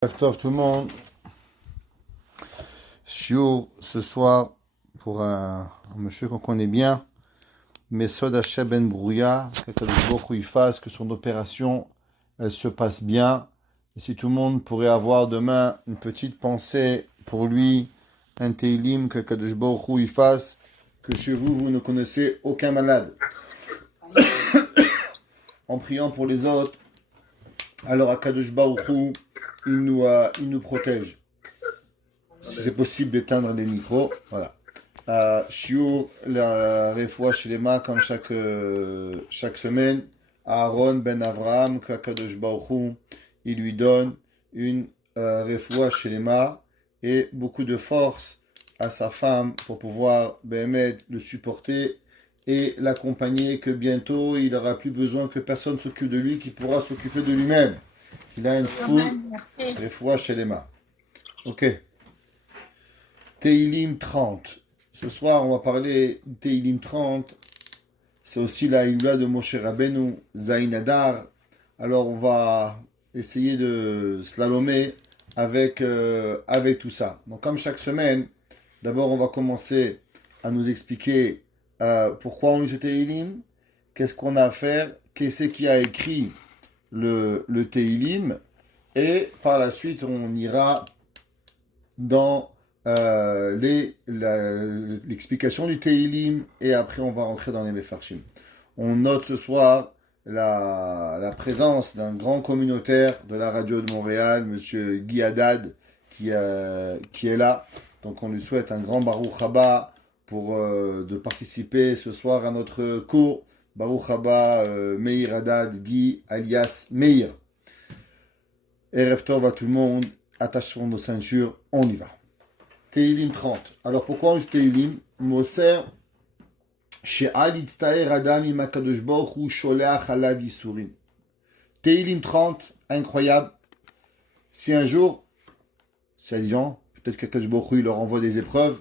Tov tout le monde, Shiur ce soir pour un monsieur qu'on connaît bien, Mesod Hashem Ben Brouya, qu'il fasse que son opération elle se passe bien. Et si tout le monde pourrait avoir demain une petite pensée pour lui, un Teilim que Kadosh Baruch Hu fasse, que chez vous, vous ne connaissez aucun malade. En priant pour les autres, alors à Kadosh Baruch Hu, il nous protège. Si c'est possible d'éteindre les micros, voilà. Shiur, la refoua shelema comme chaque semaine. Aaron ben Avraham, Kadosh Baruch Hu, il lui donne une refoua shelema et beaucoup de force à sa femme pour pouvoir le supporter et l'accompagner, que bientôt il n'aura plus besoin que personne s'occupe de lui, qu'il pourra s'occuper de lui-même. Il a une foule, refoua shelema. Ok. Teilim 30. Ce soir, on va parler de Teilim 30. C'est aussi la Hila de Moshe Rabbeinu, Zayin Adar. Alors, on va essayer de slalomer avec tout ça. Donc, comme chaque semaine, d'abord, on va commencer à nous expliquer pourquoi on lit ce Teilim, qu'est-ce qu'on a à faire, qu'est-ce qui a écrit le Teilim, et par la suite, on ira dans l'explication du Teilim, et après on va rentrer dans les Mefarshim. On note ce soir la présence d'un grand communautaire de la radio de Montréal, monsieur Guy Haddad, qui est là. Donc on lui souhaite un grand Baruch Haba pour de participer ce soir à notre cours. Baruch Haba Meir Haddad Guy alias Meir. Erev Tov à tout le monde, attachons nos ceintures, on y va. Teilim 30. Alors pourquoi on dit Teilim? Moser she'al yitztaer adam im hakadosh baruch hu sholeach alav yisurim. Teilim 30, incroyable. Si un jour, ces gens, peut-être que Kadosh Baruch Hu il leur envoie des épreuves,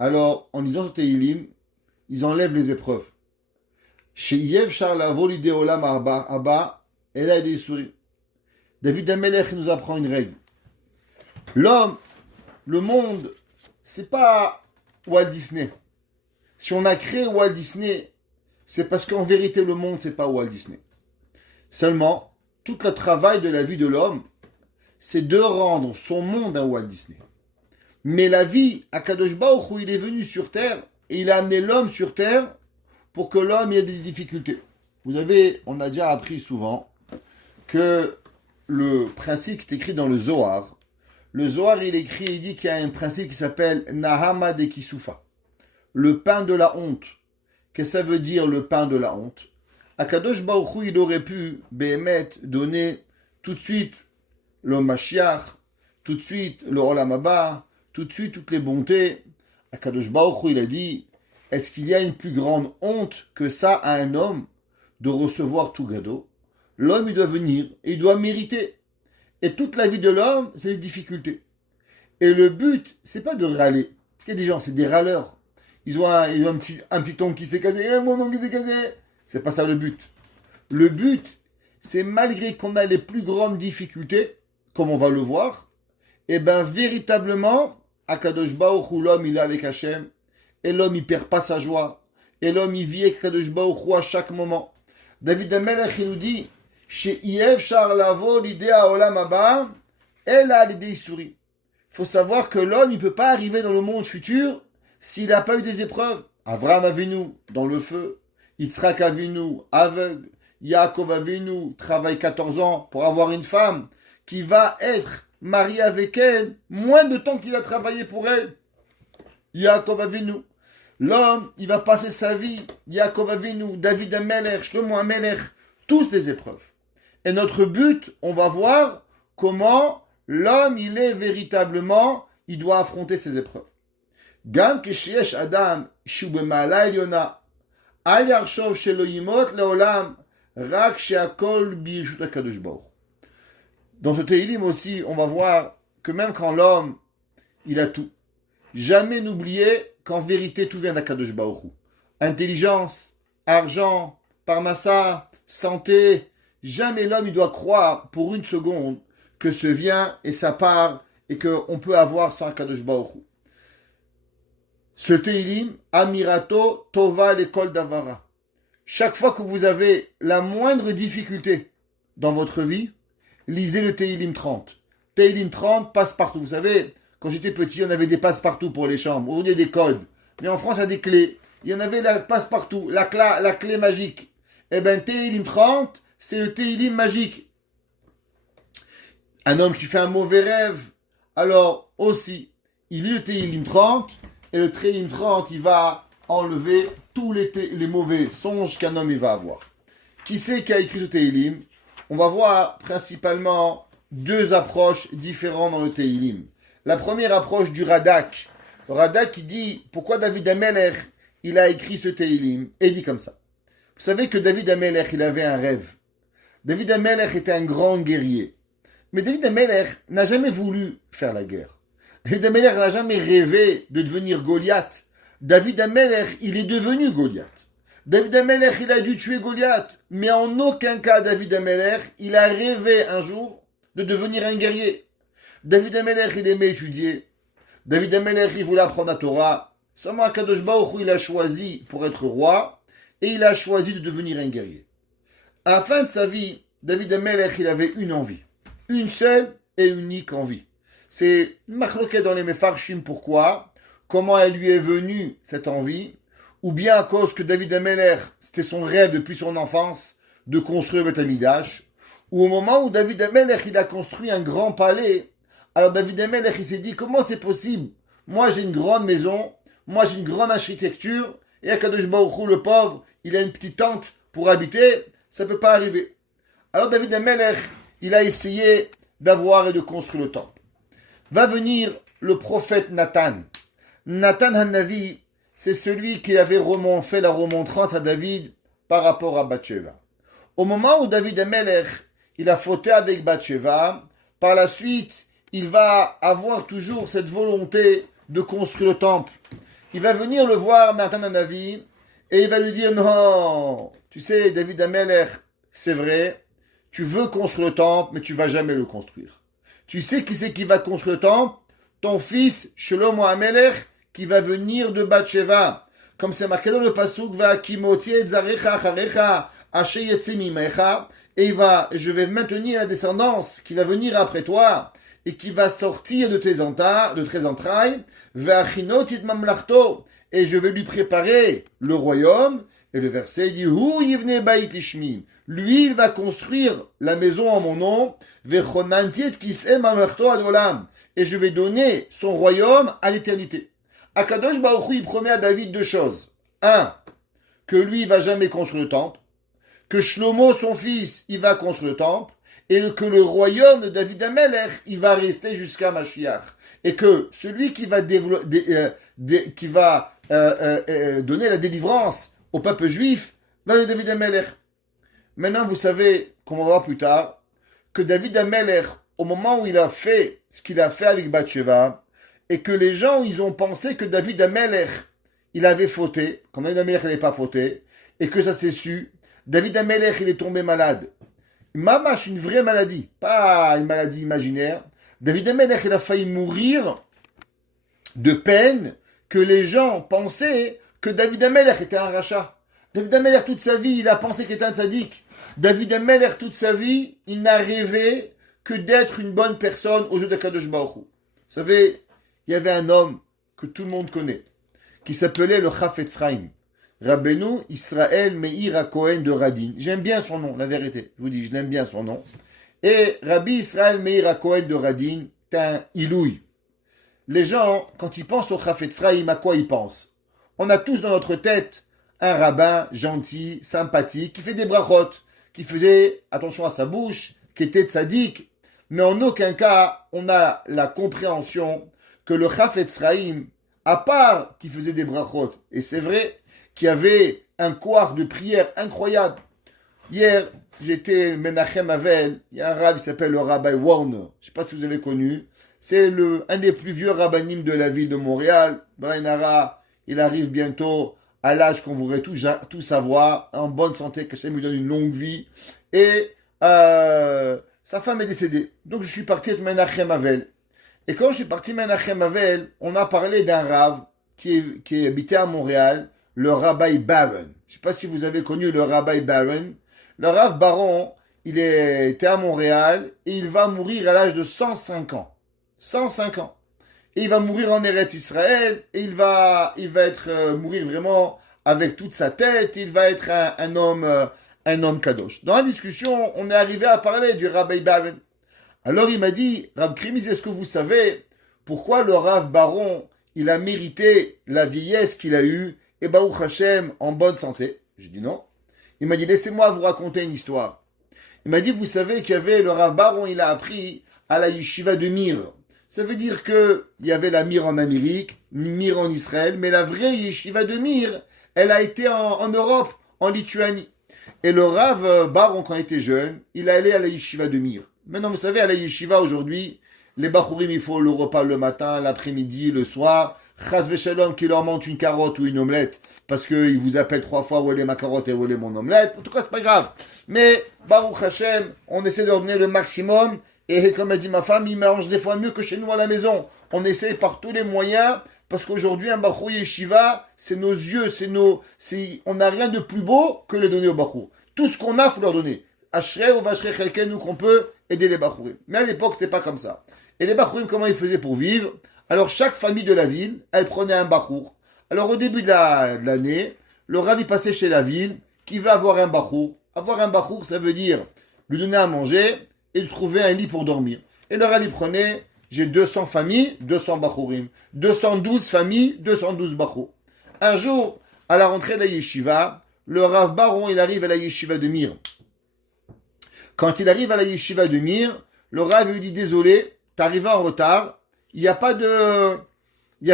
alors en lisant ce Teilim, ils enlèvent les épreuves. She'yev shar lavo l'idée olam haba ela des yisurim. David Amelech nous apprend une règle. L'homme, le monde, c'est pas Walt Disney. Si on a créé Walt Disney, c'est parce qu'en vérité, le monde, c'est pas Walt Disney. Seulement, tout le travail de la vie de l'homme, c'est de rendre son monde un Walt Disney. Mais la vie, à Kadosh Baruch Hu, il est venu sur Terre, et il a amené l'homme sur Terre pour que l'homme ait des difficultés. On a déjà appris souvent que le principe qui est écrit dans le Zohar, il dit qu'il y a un principe qui s'appelle Nahama de Kisufa. Le pain de la honte. Qu'est-ce que ça veut dire, le pain de la honte? Akadosh Baruch Hu, il aurait pu, donner tout de suite le Mashiach, tout de suite le Olam Haba, tout de suite toutes les bontés. Akadosh Baruch Hu, il a dit, est-ce qu'il y a une plus grande honte que ça à un homme de recevoir tout cadeau? L'homme, il doit venir et il doit mériter. Et toute la vie de l'homme, c'est des difficultés. Et le but, c'est pas de râler. Parce qu'il y a des gens, c'est des râleurs. Ils ont un petit ongle qui s'est cassé. Mon ongle qui s'est cassé. C'est pas ça le but. Le but, c'est malgré qu'on a les plus grandes difficultés, comme on va le voir, et bien véritablement, Akadosh Baruch Hu, l'homme, il est avec Hachem. Et l'homme, il perd pas sa joie. Et l'homme, il vit avec Akadosh Baruch Hu à chaque moment. David Amelech, il nous dit, il faut savoir que l'homme, il ne peut pas arriver dans le monde futur s'il n'a pas eu des épreuves. Avraham Avinu, dans le feu. Yitzhak Avinu, aveugle. Yaakov Avinu, travaille 14 ans pour avoir une femme qui va être mariée avec elle moins de temps qu'il a travaillé pour elle. Yaakov Avinu. L'homme, il va passer sa vie. Yaakov Avinu, David Amelech, Shlomo Amelech, tous des épreuves. Et notre but, on va voir comment l'homme, il est véritablement, il doit affronter ces épreuves. Gam kesheyesh adam shu b'ma'ala elyona al yarshov shelo yimot leolam rak she'akol b'yeshut hakadosh baruch. Dans ce Teilim aussi, on va voir que même quand l'homme, il a tout, jamais n'oublier qu'en vérité, tout vient d'Hakadosh Baruch Hu. Intelligence, argent, parnassa, santé. Jamais l'homme il doit croire pour une seconde que ce vient et ça part et qu'on peut avoir sans Kadosh Baruch Hu. Ce Teilim, Amirato, Tova, l'école d'Avara. Chaque fois que vous avez la moindre difficulté dans votre vie, lisez le Teilim 30. Teilim 30, passe-partout. Vous savez, quand j'étais petit, on avait des passe-partout pour les chambres. Aujourd'hui, il y a des codes. Mais en France, il y a des clés. Il y en avait la passe-partout, la clé magique. Eh bien, Teilim 30, c'est le Teilim magique. Un homme qui fait un mauvais rêve, alors aussi, il lit le Teilim 30, et le Teilim 30, il va enlever tous les mauvais songes qu'un homme il va avoir. Qui c'est qui a écrit ce Teilim? On va voir principalement deux approches différentes dans le Teilim. La première approche du Radak. Le Radak qui dit pourquoi David Amelech il a écrit ce Teilim, et il dit comme ça. Vous savez que David Amelech il avait un rêve. David Amelech était un grand guerrier. Mais David Amelech n'a jamais voulu faire la guerre. David Amelech n'a jamais rêvé de devenir Goliath. David Amelech, il est devenu Goliath. David Amelech, il a dû tuer Goliath. Mais en aucun cas, David Amelech, il a rêvé un jour de devenir un guerrier. David Amelech, il aimait étudier. David Amelech, il voulait apprendre la Torah. Seulement Akadosh Baruch Hu, il a choisi pour être roi. Et il a choisi de devenir un guerrier. À la fin de sa vie, David Amelech, il avait une envie. Une seule et unique envie. C'est marqué dans les Mefarshim pourquoi, comment elle lui est venue cette envie, ou bien à cause que David Amelech, c'était son rêve depuis son enfance de construire Beth Amidash, ou au moment où David Amelech il a construit un grand palais, alors David Amelech il s'est dit comment c'est possible? Moi j'ai une grande maison, moi j'ai une grande architecture, et Akadosh Baruch Hu, le pauvre, il a une petite tente pour habiter, ça ne peut pas arriver. Alors David Amelech, il a essayé d'avoir et de construire le temple. Va venir le prophète Nathan. Nathan Hanavi, c'est celui qui avait fait la remontrance à David par rapport à Bathsheba. Au moment où David Amelech, il a fauté avec Bathsheba, par la suite, il va avoir toujours cette volonté de construire le temple. Il va venir le voir, Nathan Hanavi, et il va lui dire, non, tu sais, David Amelech, c'est vrai, tu veux construire le temple, mais tu ne vas jamais le construire. Tu sais qui c'est qui va construire le temple? Ton fils, Shlomo Amelech, qui va venir de Bathsheba. Comme c'est marqué dans le pasuk, va kimoti et zarecha acharecha, asher yetze mimecha, et je vais maintenir la descendance qui va venir après toi, et qui va sortir de tes entrailles, va achinot it mamlachto, et je vais lui préparer le royaume. Et le verset dit, Hu yivne bait lishmi. Lui, il va construire la maison en mon nom, vechonanti kis'e mamlachto ad olam. Et je vais donner son royaume à l'éternité. Akadosh Baruch Hu, il promet à David deux choses. Un, que lui, il va jamais construire le temple. Que Shlomo, son fils, il va construire le temple. Et que le royaume de David Amelech, il va rester jusqu'à Mashiach. Et que celui qui va, donner la délivrance au peuple juif, va être David Amelech. Maintenant, vous savez, comme on va voir plus tard, que David Amelech, au moment où il a fait ce qu'il a fait avec Bathsheba, et que les gens, ils ont pensé que David Amelech, il avait fauté, comme David Amelech n'avait pas fauté, et que ça s'est su, David Amelech, il est tombé malade. Mamash, une vraie maladie, pas une maladie imaginaire. David Amelech, il a failli mourir de peine que les gens pensaient que David Amelech était un rachat. David Amelech, toute sa vie, il a pensé qu'il était un tzaddik. David Amelech, toute sa vie, il n'a rêvé que d'être une bonne personne aux yeux de Kadosh Baruch Hu. Vous savez, il y avait un homme que tout le monde connaît, qui s'appelait le Chafetz Chaim. Rabbeinu Israël Meir HaKohen de Radin. J'aime bien son nom, la vérité. Je vous dis, je l'aime bien son nom. Et Rabbi Israël Meir HaKohen de Radin, c'est un ilouï. Les gens, quand ils pensent au Chafetz Chaim, à quoi ils pensent? On a tous dans notre tête un rabbin gentil, sympathique, qui fait des brachot, qui faisait attention à sa bouche, qui était tzaddik. Mais en aucun cas, on a la compréhension que le Chafetz Chaim, à part qu'il faisait des brachot, et c'est vrai qu'il y avait un couard de prière incroyable. Hier, j'étais Menachem Avel, il y a un rabbin qui s'appelle le Rabbi Warner, je ne sais pas si vous avez connu, c'est un des plus vieux rabbinim de la ville de Montréal. Brainara, il arrive bientôt à l'âge qu'on voudrait tout savoir, en bonne santé, que ça lui donne une longue vie. Et sa femme est décédée. Donc je suis parti être Menachem Avel. Et quand je suis parti Menachem Avel, on a parlé d'un rave qui habitait à Montréal, le Rabbi Baron. Je ne sais pas si vous avez connu le Rabbi Baron. Le Rav Baron, était à Montréal et il va mourir à l'âge de 105 ans. 105 ans. Et il va mourir en Eretz Israël et il va mourir vraiment avec toute sa tête. Il va être un homme kadosh. Dans la discussion, on est arrivé à parler du Rabbi Baron. Alors il m'a dit, Rav Krimis, est-ce que vous savez pourquoi le Rav Baron, il a mérité la vieillesse qu'il a eue et Baruch Hashem en bonne santé? J'ai dit non. Il m'a dit, laissez-moi vous raconter une histoire. Il m'a dit, vous savez qu'il y avait le Rav Baron, il a appris à la yeshiva de Mir. Ça veut dire qu'il y avait la Mir en Amérique, Mir en Israël, mais la vraie yeshiva de Mir, elle a été en Europe, en Lituanie. Et le Rav Baron, quand il était jeune, il allait à la yeshiva de Mir. Maintenant, vous savez, à la yeshiva aujourd'hui, les bachourim, il faut le repas le matin, l'après-midi, le soir. Chas v'shalom qui leur monte une carotte ou une omelette parce qu'ils vous appellent 3 fois où est ma carotte et où est mon omelette. En tout cas, c'est pas grave. Mais, Baruch Hashem, on essaie de donner le maximum. Et comme a dit ma femme, il mange des fois mieux que chez nous à la maison. On essaie par tous les moyens parce qu'aujourd'hui, un bachou yeshiva, c'est nos yeux, on n'a rien de plus beau que le donner au bachou. Tout ce qu'on a, faut leur donner. Ashrei ou vachrei chelken, nous qu'on peut aider les bachourim. Mais à l'époque, c'était pas comme ça. Et les bachourim, comment ils faisaient pour vivre? Alors, chaque famille de la ville, elle prenait un bachour. Alors, au début de l'année, le ravi passait chez la ville, qui veut avoir un bachour. Avoir un bachour, ça veut dire lui donner à manger et lui trouver un lit pour dormir. Et le ravi prenait, j'ai 200 familles, 200 bachourim. 212 familles, 212 bachours. Un jour, à la rentrée de la yeshiva, le Rav Baron, il arrive à la yeshiva de Mir. Quand il arrive à la yeshiva de Mir, le Rav lui dit, désolé, t'es arrivé en retard, il n'y a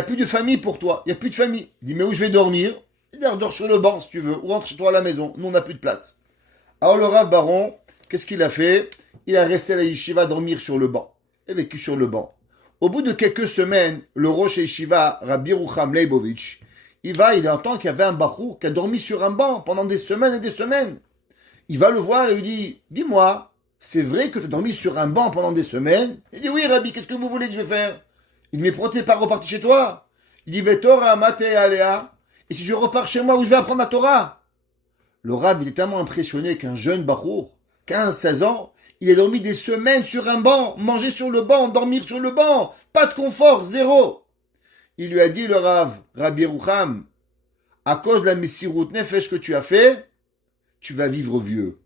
plus de famille pour toi, il n'y a plus de famille. Il dit, mais où je vais dormir? Il dit, dors sur le banc si tu veux, ou rentre chez toi à la maison, nous on n'a plus de place. Alors le Rav Baron, qu'est-ce qu'il a fait? Il a resté à la yeshiva dormir sur le banc. Il a vécu sur le banc. Au bout de quelques semaines, le Rosh Yeshiva, Rabbi Rucham Leibovitch, il entend qu'il y avait un bachour qui a dormi sur un banc pendant des semaines et des semaines. Il va le voir et lui dit, dis-moi, c'est vrai que tu as dormi sur un banc pendant des semaines? Il dit, oui, Rabbi, qu'est-ce que vous voulez que je vais faire? Il dit, mais pourquoi t'es pas reparti chez toi? Il dit, Vetora, Mate, Alea. Et si je repars chez moi, où je vais apprendre la Torah? Le Rav, il est tellement impressionné qu'un jeune bachour, 15-16 ans, il a dormi des semaines sur un banc, manger sur le banc, dormir sur le banc, pas de confort, zéro. Il lui a dit, le Rav, Rabbi Rucham, à cause de la Messirut Nefesh que tu as fait, tu vas vivre vieux.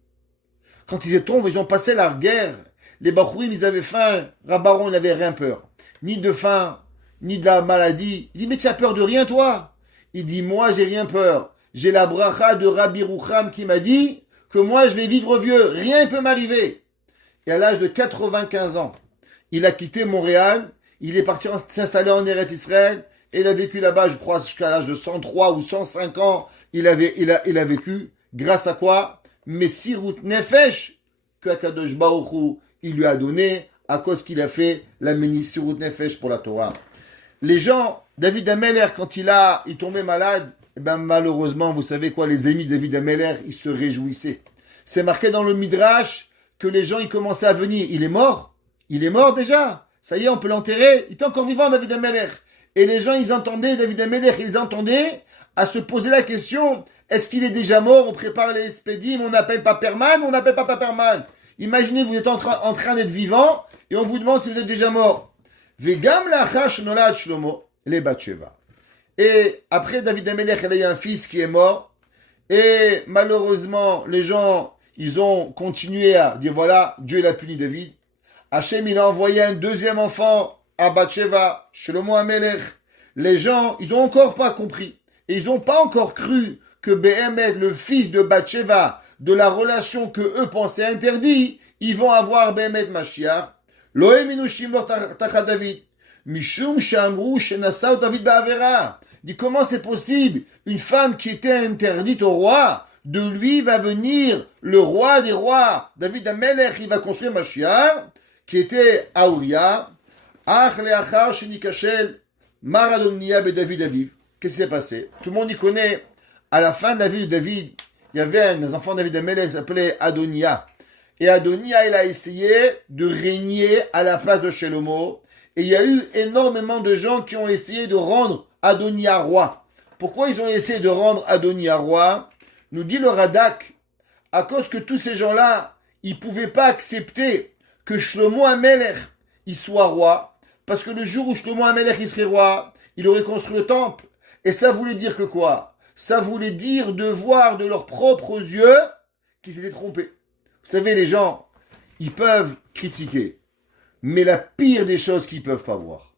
Quand ils ont passé la guerre, les Bachourim, ils avaient faim, Rabaron, il n'avait rien peur. Ni de faim, ni de la maladie. Il dit, mais tu as peur de rien, toi? Il dit, moi, j'ai rien peur. J'ai la bracha de Rabbi Rucham qui m'a dit que moi, je vais vivre vieux. Rien ne peut m'arriver. Et à l'âge de 95 ans, il a quitté Montréal. Il est parti s'installer en Eretz Israël. Et il a vécu là-bas, je crois, jusqu'à l'âge de 103 ou 105 ans. Il a vécu. Grâce à quoi? Messirut Nefesh, que Akadosh Baruch Hu, il lui a donné, à cause qu'il a fait la Messirut Nefesh pour la Torah. Les gens, David Ameller, quand il tombait malade, malheureusement, vous savez quoi, les amis de David Ameller, ils se réjouissaient. C'est marqué dans le Midrash que les gens, ils commençaient à venir. Il est mort? Il est mort déjà? Ça y est, on peut l'enterrer? Il est encore vivant, David Ameller. Et les gens, ils entendaient, David Ameller, ils entendaient à se poser la question, est-ce qu'il est déjà mort? On prépare les expédimes, on appelle Paperman, on n'appelle pas Paperman. Imaginez, vous êtes en train d'être vivant, et on vous demande si vous êtes déjà mort. Vegam lachar nolad Shlomo, les Batsheva. Et après David Ameller, il a eu un fils qui est mort, et malheureusement, les gens, ils ont continué à dire, voilà, Dieu l'a puni David. Hachem, il a envoyé un deuxième enfant à Batsheva, Shlomo Amelech. Les gens, ils ont encore pas compris. Et ils n'ont pas encore cru que Béhémet, le fils de Batsheva, de la relation que eux pensaient interdit, ils vont avoir Béhémet Mashiach. Loeminu Shimor Tachat David. Mishum Shamru Shenasau David Ba'avera. Dit comment c'est possible? Une femme qui était interdite au roi, de lui va venir le roi des rois. David Amelech, il va construire Mashiach, qui était Aouria. Ach leachar shenikashel Maradonia be David Aviv. Qu'est-ce qui s'est passé? Tout le monde y connaît. À la fin de la vie de David, il y avait un enfant de David Amelech qui s'appelait Adonia. Et Adonia, il a essayé de régner à la place de Shlomo. Et il y a eu énormément de gens qui ont essayé de rendre Adonia roi. Pourquoi ils ont essayé de rendre Adonia roi? Nous dit le Radak, à cause que tous ces gens-là, ils ne pouvaient pas accepter que Shlomo HaMelech, il soit roi. Parce que le jour où Shlomo HaMelech, il serait roi, il aurait construit le temple. Et ça voulait dire que quoi? Ça voulait dire de voir de leurs propres yeux qu'ils s'étaient trompés. Vous savez, les gens, ils peuvent critiquer. Mais la pire des choses qu'ils ne peuvent pas voir,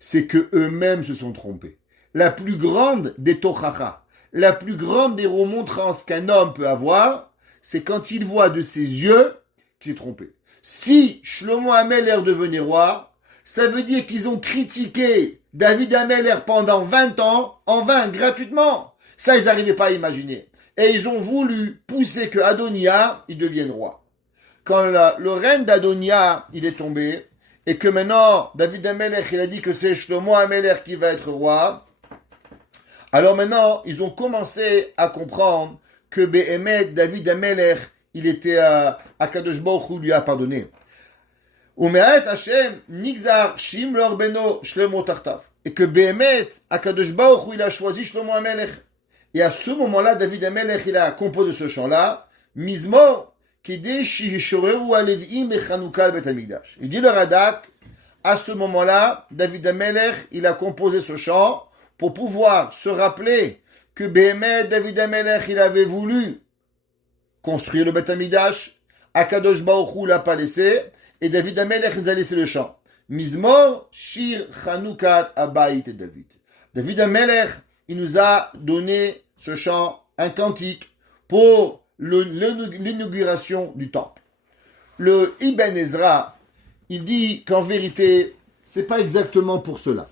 c'est que eux-mêmes se sont trompés. La plus grande des tochacha, la plus grande des remontrances qu'un homme peut avoir, c'est quand il voit de ses yeux qu'il s'est trompé. Si Shlomo HaMelech devenait roi, ça veut dire qu'ils ont critiqué David HaMelech pendant 20 ans, en vain, gratuitement. Ça, ils n'arrivaient pas à imaginer. Et ils ont voulu pousser que Adonia, il devienne roi. Quand le règne d'Adonia, il est tombé, et que maintenant, David HaMelech, il a dit que c'est Shlomo HaMelech qui va être roi, alors maintenant, ils ont commencé à comprendre que Behemet, David HaMelech, il était Akadosh Baruch Hu lui a pardonné. Ume'at Hashem, Nigzar, Shim Lor Beno, Shlomo Tartaf. Et que Behemet, Akadosh Baruch Hu, il a choisi Shlomo HaMelech. Et à ce moment-là, David HaMelech, il a composé ce chant-là, Mizmor, il dit le Radak, à ce moment-là, David HaMelech, il a composé ce chant pour pouvoir se rappeler que Behemet, David HaMelech, il avait voulu construire le Beth Amikdash, Akadosh Baruch Hu l'a pas laissé, et David HaMelech nous a laissé le chant. Mizmor, Shir, Chanukat, Abayit et David. David HaMelech, il nous a donné ce chant, un cantique, pour l'inauguration du temple. Le Ibn Ezra, il dit qu'en vérité, c'est pas exactement pour cela.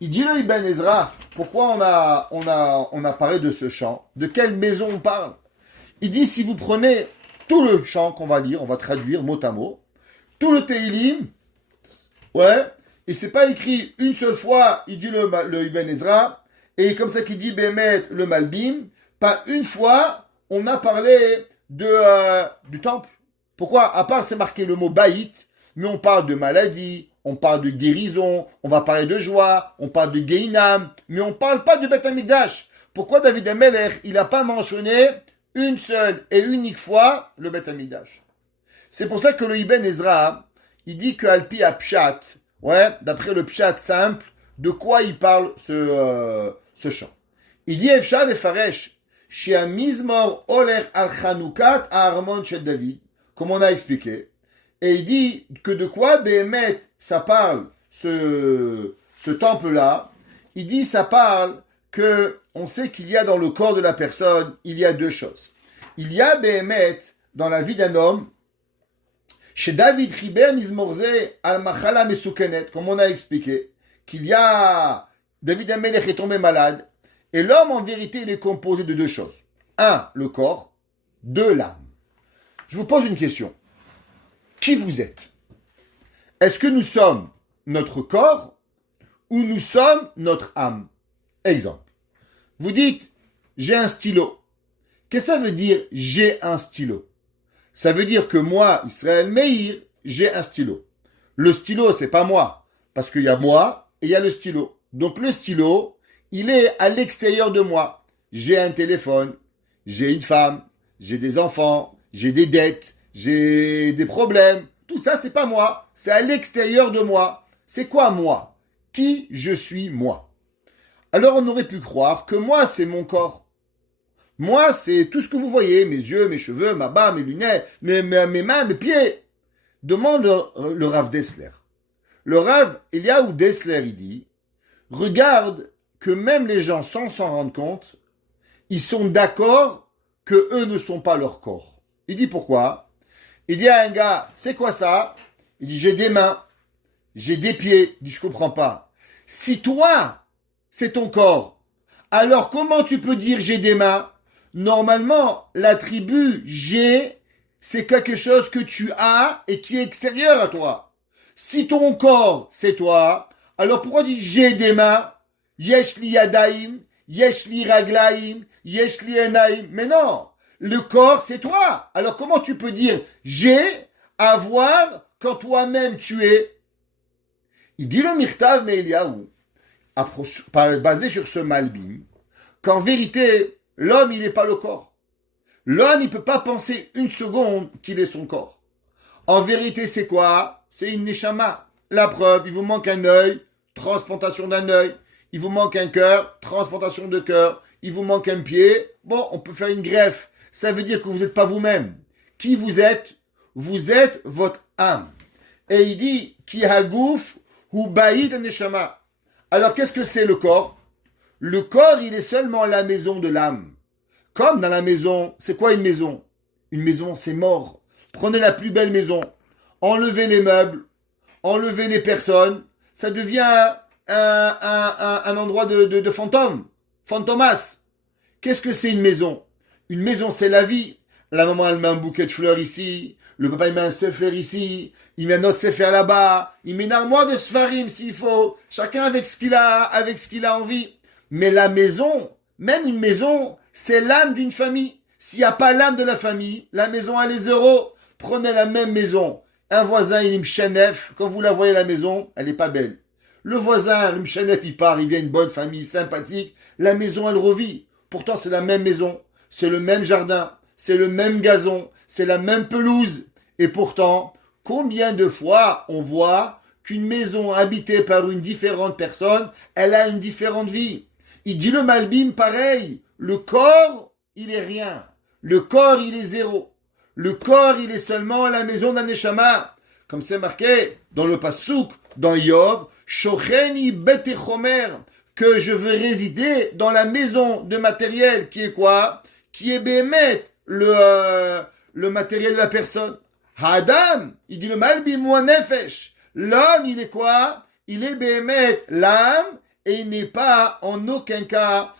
Il dit le Ibn Ezra, pourquoi on a parlé de ce chant? De quelle maison on parle? Il dit, si vous prenez tout le chant qu'on va lire, on va traduire mot à mot, tout le Teilim, ouais, et c'est pas écrit une seule fois, il dit le Ibn Ezra, et comme ça qu'il dit Behemet le Malbim, pas une fois, on a parlé du temple. Pourquoi? À part c'est marqué le mot baït, mais on parle de maladie, on parle de guérison, on va parler de joie, on parle de Geinam, mais on ne parle pas de Beth Amikdash. Pourquoi David HaMelech, il n'a pas mentionné une seule et unique fois le Beth Amikdash? C'est pour ça que le Ibn Ezra, il dit que Alpi a Pshat, ouais, d'après le Pshat simple, de quoi il parle ce chant. Il dit Efshar le Faresh, Shia Mizmor Oler al Chanukat Armon Shel David, comme on a expliqué. Et il dit que de quoi Behemet, ça parle, ce temple-là, il dit ça parle que on sait qu'il y a dans le corps de la personne, il y a deux choses. Il y a Behemet dans la vie d'un homme, chez David Chiber Mizmorze al Machala Mesukenet, comme on a expliqué, qu'il y a David HaMelech est tombé malade, et l'homme en vérité il est composé de deux choses. Un, le corps, deux, l'âme. Je vous pose une question. Qui vous êtes? Est-ce que nous sommes notre corps ou nous sommes notre âme? Exemple. Vous dites, j'ai un stylo. Qu'est-ce que ça veut dire, j'ai un stylo? Ça veut dire que moi, Israël Meir, j'ai un stylo. Le stylo, c'est pas moi. Parce qu'il y a moi et il y a le stylo. Donc le stylo, il est à l'extérieur de moi. J'ai un téléphone, j'ai une femme, j'ai des enfants, j'ai des dettes, j'ai des problèmes. Tout ça, c'est pas moi. C'est à l'extérieur de moi. C'est quoi moi? Qui je suis moi? Alors on aurait pu croire que moi, c'est mon corps. Moi, c'est tout ce que vous voyez. Mes yeux, mes cheveux, ma barbe, mes lunettes, mes mains, mes pieds. Demande le Rav Dessler. Le Rav Eliaou Dessler, il dit, regarde que même les gens, sans s'en rendre compte, ils sont d'accord que eux ne sont pas leur corps. Il dit pourquoi? Il dit à un gars, c'est quoi ça? Il dit, j'ai des mains, j'ai des pieds. Il dit, je comprends pas. Si toi, c'est ton corps, alors comment tu peux dire j'ai des mains? Normalement, l'attribut j'ai, c'est quelque chose que tu as et qui est extérieur à toi. Si ton corps, c'est toi, alors pourquoi dire j'ai des mains? Yesh li yadaim, yesh li raglaim, yesh li enaim. Mais non, Le corps, c'est toi. Alors comment tu peux dire j'ai, avoir, quand toi-même tu es? Il dit le Mirtav Meiliaou, basé sur ce Malbim, qu'en vérité, l'homme, il n'est pas le corps. L'homme, il ne peut pas penser une seconde qu'il est son corps. En vérité, c'est quoi? C'est une neshama. La preuve, il vous manque un œil, transplantation d'un œil. Il vous manque un cœur, transplantation de cœur. Il vous manque un pied. Bon, on peut faire une greffe. Ça veut dire que vous n'êtes pas vous-même. Qui vous êtes? Vous êtes votre âme. Et il dit, Ki hagouf hu baïd neshama. Alors, qu'est-ce que c'est le corps? Le corps, il est seulement la maison de l'âme. Comme dans la maison, c'est quoi une maison? Une maison, c'est mort. Prenez la plus belle maison. Enlevez les meubles. Enlevez les personnes. Ça devient un endroit de fantôme. Fantomas. Qu'est-ce que c'est une maison? Une maison, c'est la vie. La maman, elle met un bouquet de fleurs ici. Le papa, il met un sefer ici. Il met un autre sefer là-bas. Il met une armoire de sfarim s'il faut. Chacun avec ce qu'il a envie. Mais la maison, même une maison, c'est l'âme d'une famille. S'il n'y a pas l'âme de la famille, la maison, elle est zéro. Prenez la même maison. Un voisin, il est mchenef. Quand vous la voyez la maison, elle n'est pas belle. Le voisin, le mchenef, il part, il vient une bonne famille, sympathique. La maison, elle revit. Pourtant, c'est la même maison. C'est le même jardin. C'est le même gazon. C'est la même pelouse. Et pourtant, combien de fois on voit qu'une maison habitée par une différente personne, elle a une différente vie? Il dit le Malbim pareil. Le corps, il est rien. Le corps, il est zéro. Le corps, il est seulement la maison d'un neshama. Comme c'est marqué dans le Passouk, dans Yov, Shocheni betechomer, que je veux résider dans la maison de matériel, qui est quoi? Qui est Bémet, le matériel de la personne. Adam, il dit le Malbim ou nefesh. L'homme, il est quoi? Il est Bémet, l'âme, et il n'est pas en aucun cas,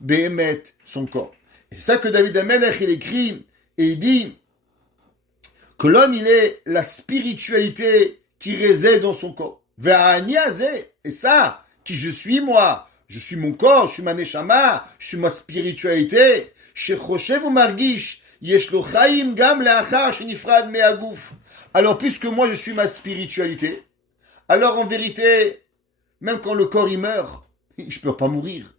Bémet, son corps. Et c'est ça que David Amelech, il écrit, et il dit que l'homme, il est la spiritualité qui réside dans son corps. Et ça, qui je suis moi? Je suis mon corps, je suis ma neshama, je suis ma spiritualité. Alors, puisque moi, je suis ma spiritualité, alors en vérité, même quand le corps, il meurt, je peux pas mourir.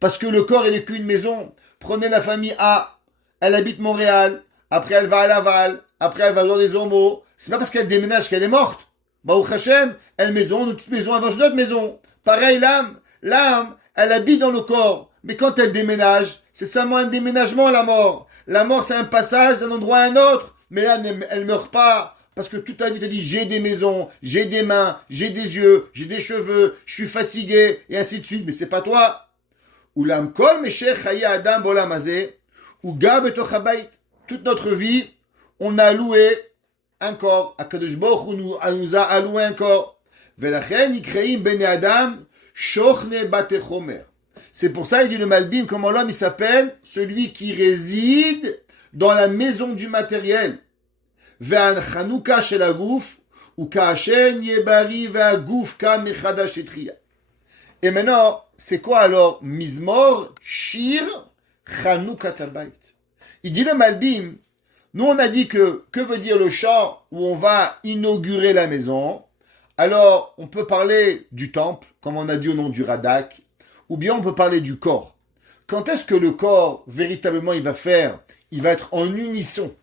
Parce que le corps, il n'est qu'une maison. Prenez la famille A, elle habite Montréal, après elle va à Laval, après elle va dans des homos. C'est pas parce qu'elle déménage qu'elle est morte. Baruch Hashem, elle maison, notre petite maison, elle va dans notre maison. Pareil, l'âme, elle habite dans le corps. Mais quand elle déménage, c'est seulement un déménagement, la mort. La mort, c'est un passage d'un endroit à un autre. Mais l'âme, elle meurt pas. Parce que toute ta vie, tu as dit, j'ai des maisons, j'ai des mains, j'ai des yeux, j'ai des cheveux, je suis fatigué, et ainsi de suite. Mais c'est pas toi. Ulam kol meshech chaye adam bolam hazeh, ou ga betoch habayit. Toute notre vie, on a loué un corps. Akadosh Baruch Hu nous a alloué un corps. Velachen ikreim bnei adam shochne batechomer. C'est pour ça, il dit le Malbim, comment l'homme il s'appelle? Celui qui réside dans la maison du matériel. Ve'an chanouka shel hagouf, ou ka'ashen yebari ve'hagouf ka mechadash etria. Et maintenant, c'est quoi alors? Mizmor, Shir, Chanoukat Habayit. Il dit le Malbim, nous on a dit que veut dire le chant où on va inaugurer la maison? Alors, on peut parler du temple, comme on a dit au nom du Radak, ou bien on peut parler du corps. Quand est-ce que le corps, véritablement, il va être en unisson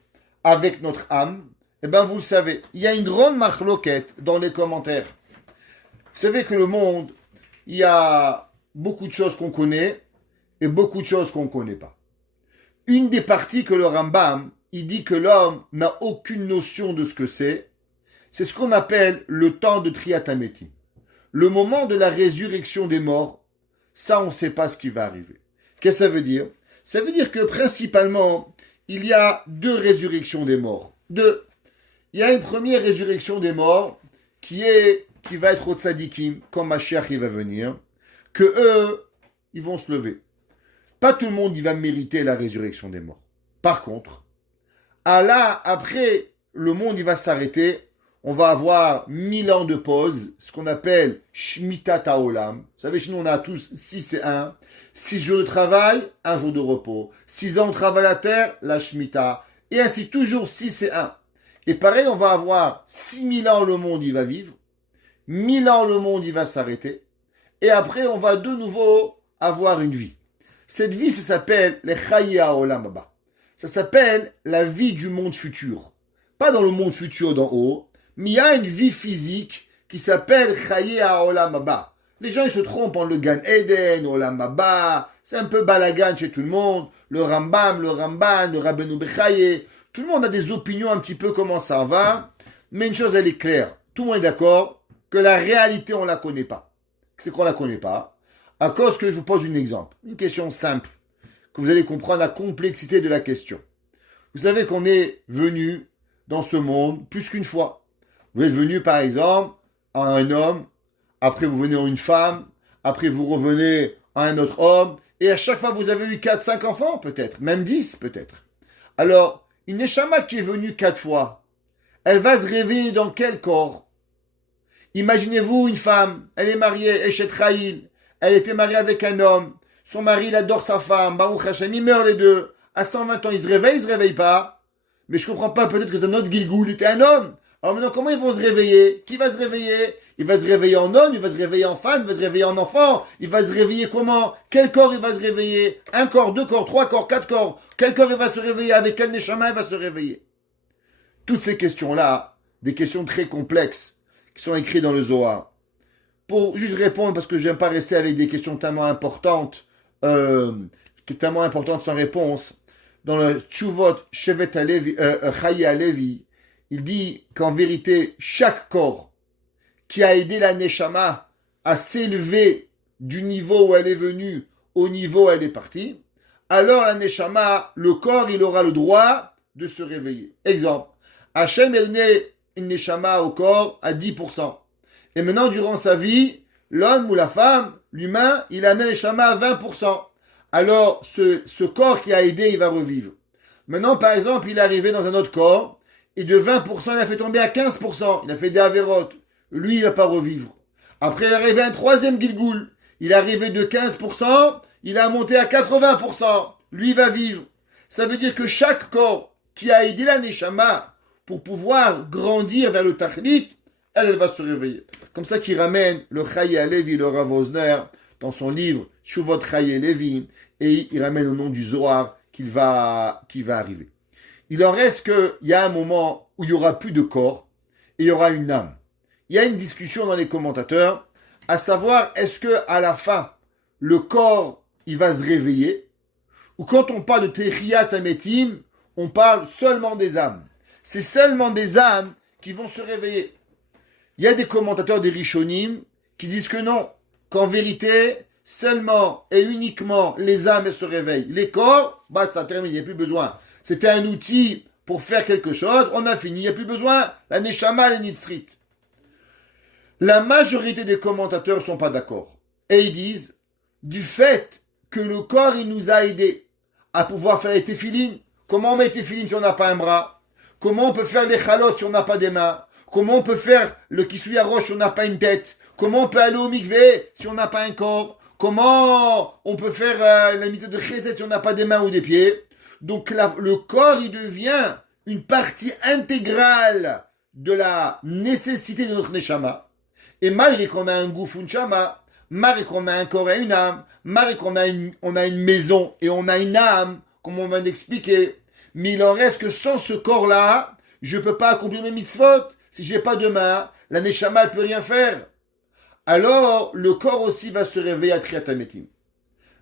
avec notre âme? Eh bien, vous le savez, il y a une grande machloquette dans les commentaires. Vous savez que le monde, il y a beaucoup de choses qu'on connaît et beaucoup de choses qu'on ne connaît pas. Une des parties que le Rambam, il dit que l'homme n'a aucune notion de ce que c'est ce qu'on appelle le temps de Triatamétim. Le moment de la résurrection des morts, ça on ne sait pas ce qui va arriver. Qu'est-ce que ça veut dire? Ça veut dire que principalement, il y a deux résurrections des morts. Deux. Il y a une première résurrection des morts qui va être au tzadikim, quand Mashiach il va venir, que eux, ils vont se lever. Pas tout le monde il va mériter la résurrection des morts. Par contre, Allah, après, le monde il va s'arrêter, on va avoir 1000 ans de pause, ce qu'on appelle Shmitat HaOlam. Vous savez, chez nous, on a tous 6 et 1. 6 jours de travail, 1 jour de repos. 6 ans de travail à la terre, la Shemitah. Et ainsi, toujours 6 et 1. Et pareil, on va avoir 6000 ans le monde, il va vivre. 1000 ans le monde, il va s'arrêter. Et après, on va de nouveau avoir une vie. Cette vie, ça s'appelle les Chaye HaOlam Haba. Ça s'appelle la vie du monde futur. Pas dans le monde futur d'en haut, mais il y a une vie physique qui s'appelle Chaye HaOlam Haba. Les gens, ils se trompent en le Gan Eden, Olam Haba. C'est un peu balagan chez tout le monde. Le Rambam, le Ramban, le Rabbeinu Bechaye. Tout le monde a des opinions un petit peu comment ça va. Mais une chose, elle est claire. Tout le monde est d'accord que la réalité, on ne la connaît pas. C'est qu'on ne la connaît pas. À cause que je vous pose un exemple. Une question simple. Que vous allez comprendre la complexité de la question. Vous savez qu'on est venu dans ce monde plus qu'une fois. Vous êtes venu, par exemple, à un homme. Après, vous venez en une femme. Après, vous revenez à un autre homme. Et à chaque fois, vous avez eu 4, 5 enfants, peut-être. Même 10, peut-être. Alors, une Neshama qui est venue 4 fois, elle va se réveiller dans quel corps? Imaginez-vous une femme. Elle est mariée, Eshet Chayil. Elle était mariée avec un homme. Son mari, il adore sa femme. Baruch Hashem, ils meurent les deux. À 120 ans, ils se réveillent pas. Mais je comprends pas, peut-être que c'est un autre Gilgoul, il était un homme. Alors maintenant, comment ils vont se réveiller? Qui va se réveiller? Il va se réveiller en homme, il va se réveiller en femme, il va se réveiller en enfant. Il va se réveiller comment? Quel corps il va se réveiller? Un corps, 2 corps, 3 corps, 4 corps. Quel corps il va se réveiller? Avec quel neshama il va se réveiller? Toutes ces questions-là, des questions très complexes, qui sont écrites dans le Zohar. Pour juste répondre, parce que je n'aime pas rester avec des questions tellement importantes sans réponse. Dans le Tshuvot Shevet Halevi, Chaye Halevi, il dit qu'en vérité, chaque corps qui a aidé la Neshama à s'élever du niveau où elle est venue au niveau où elle est partie, alors la Neshama, le corps, il aura le droit de se réveiller. Exemple, Hachem a donné une Neshama au corps à 10%. Et maintenant, durant sa vie, l'homme ou la femme, l'humain, il a un Neshama à 20%. Alors, ce corps qui a aidé, il va revivre. Maintenant, par exemple, il est arrivé dans un autre corps, et de 20%, il a fait tomber à 15%. Il a fait des avérotes. Lui, il va pas revivre. Après, il est arrivé un troisième Gilgoul. Il est arrivé de 15%, il a monté à 80%. Lui, il va vivre. Ça veut dire que chaque corps qui a aidé la Neshama pour pouvoir grandir vers le Tachlit, elle va se réveiller. Comme ça qu'il ramène le Chaye Halevi, le Rav Osner, dans son livre Tshuvot Chaye Halevi, et il ramène au nom du Zohar qui va arriver. Il en reste qu'il y a un moment où il n'y aura plus de corps et il y aura une âme. Il y a une discussion dans les commentateurs, à savoir est-ce que à la fin, le corps, il va se réveiller, ou quand on parle de Techiyat Hametim, on parle seulement des âmes. C'est seulement des âmes qui vont se réveiller. Il y a des commentateurs des Rishonim qui disent que non, qu'en vérité, seulement et uniquement les âmes se réveillent. Les corps, basta, terminé, il n'y a plus besoin. C'était un outil pour faire quelque chose, on a fini, il n'y a plus besoin. La Neshama, la Nitzrit. La majorité des commentateurs ne sont pas d'accord. Et ils disent, du fait que le corps, il nous a aidés à pouvoir faire les téphilines. Comment on met les téphilines si on n'a pas un bras? Comment on peut faire les chalotes si on n'a pas des mains? Comment on peut faire le kisuya roche si on n'a pas une tête? Comment on peut aller au mikvé si on n'a pas un corps? Comment on peut faire la mitzvah de chesed si on n'a pas des mains ou des pieds? Donc le corps, il devient une partie intégrale de la nécessité de notre neshama. Et malgré qu'on a un gouffre, une shama, malgré qu'on a un corps et une âme, malgré qu'on a une maison et on a une âme, comme on vient d'expliquer, mais il en reste que sans ce corps-là, je ne peux pas accomplir mes mitzvot. Si j'ai pas de main, la neshama, elle peut rien faire. Alors, le corps aussi va se réveiller à Triyat Hametim.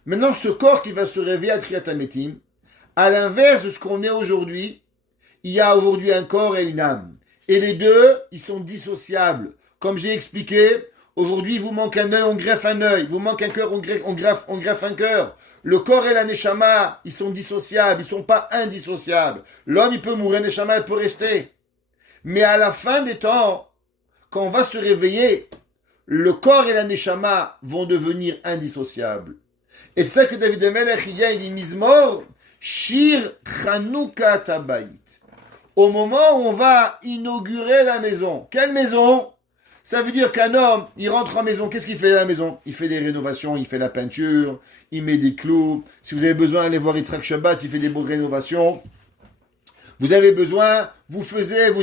Maintenant, ce corps qui va se réveiller à Triyat Hametim, à l'inverse de ce qu'on est aujourd'hui, il y a aujourd'hui un corps et une âme. Et les deux, ils sont dissociables. Comme j'ai expliqué, aujourd'hui, il vous manque un œil, on greffe un œil. Il vous manque un cœur, on greffe un cœur. Le corps et la neshama, ils sont dissociables, ils ne sont pas indissociables. L'homme, il peut mourir, la neshama, elle peut rester. Mais à la fin des temps, quand on va se réveiller, le corps et la neshama vont devenir indissociables. Et c'est ça que David Melech, il dit Mizmor, Shir Chanukah Tabayit. au moment où on va inaugurer la maison. Quelle maison? Ça veut dire qu'un homme, il rentre en maison, qu'est-ce qu'il fait à la maison? Il fait des rénovations, il fait la peinture, il met des clous. Si vous avez besoin d'aller voir Yitzhak Shabbat, il fait des rénovations. Vous avez besoin, vous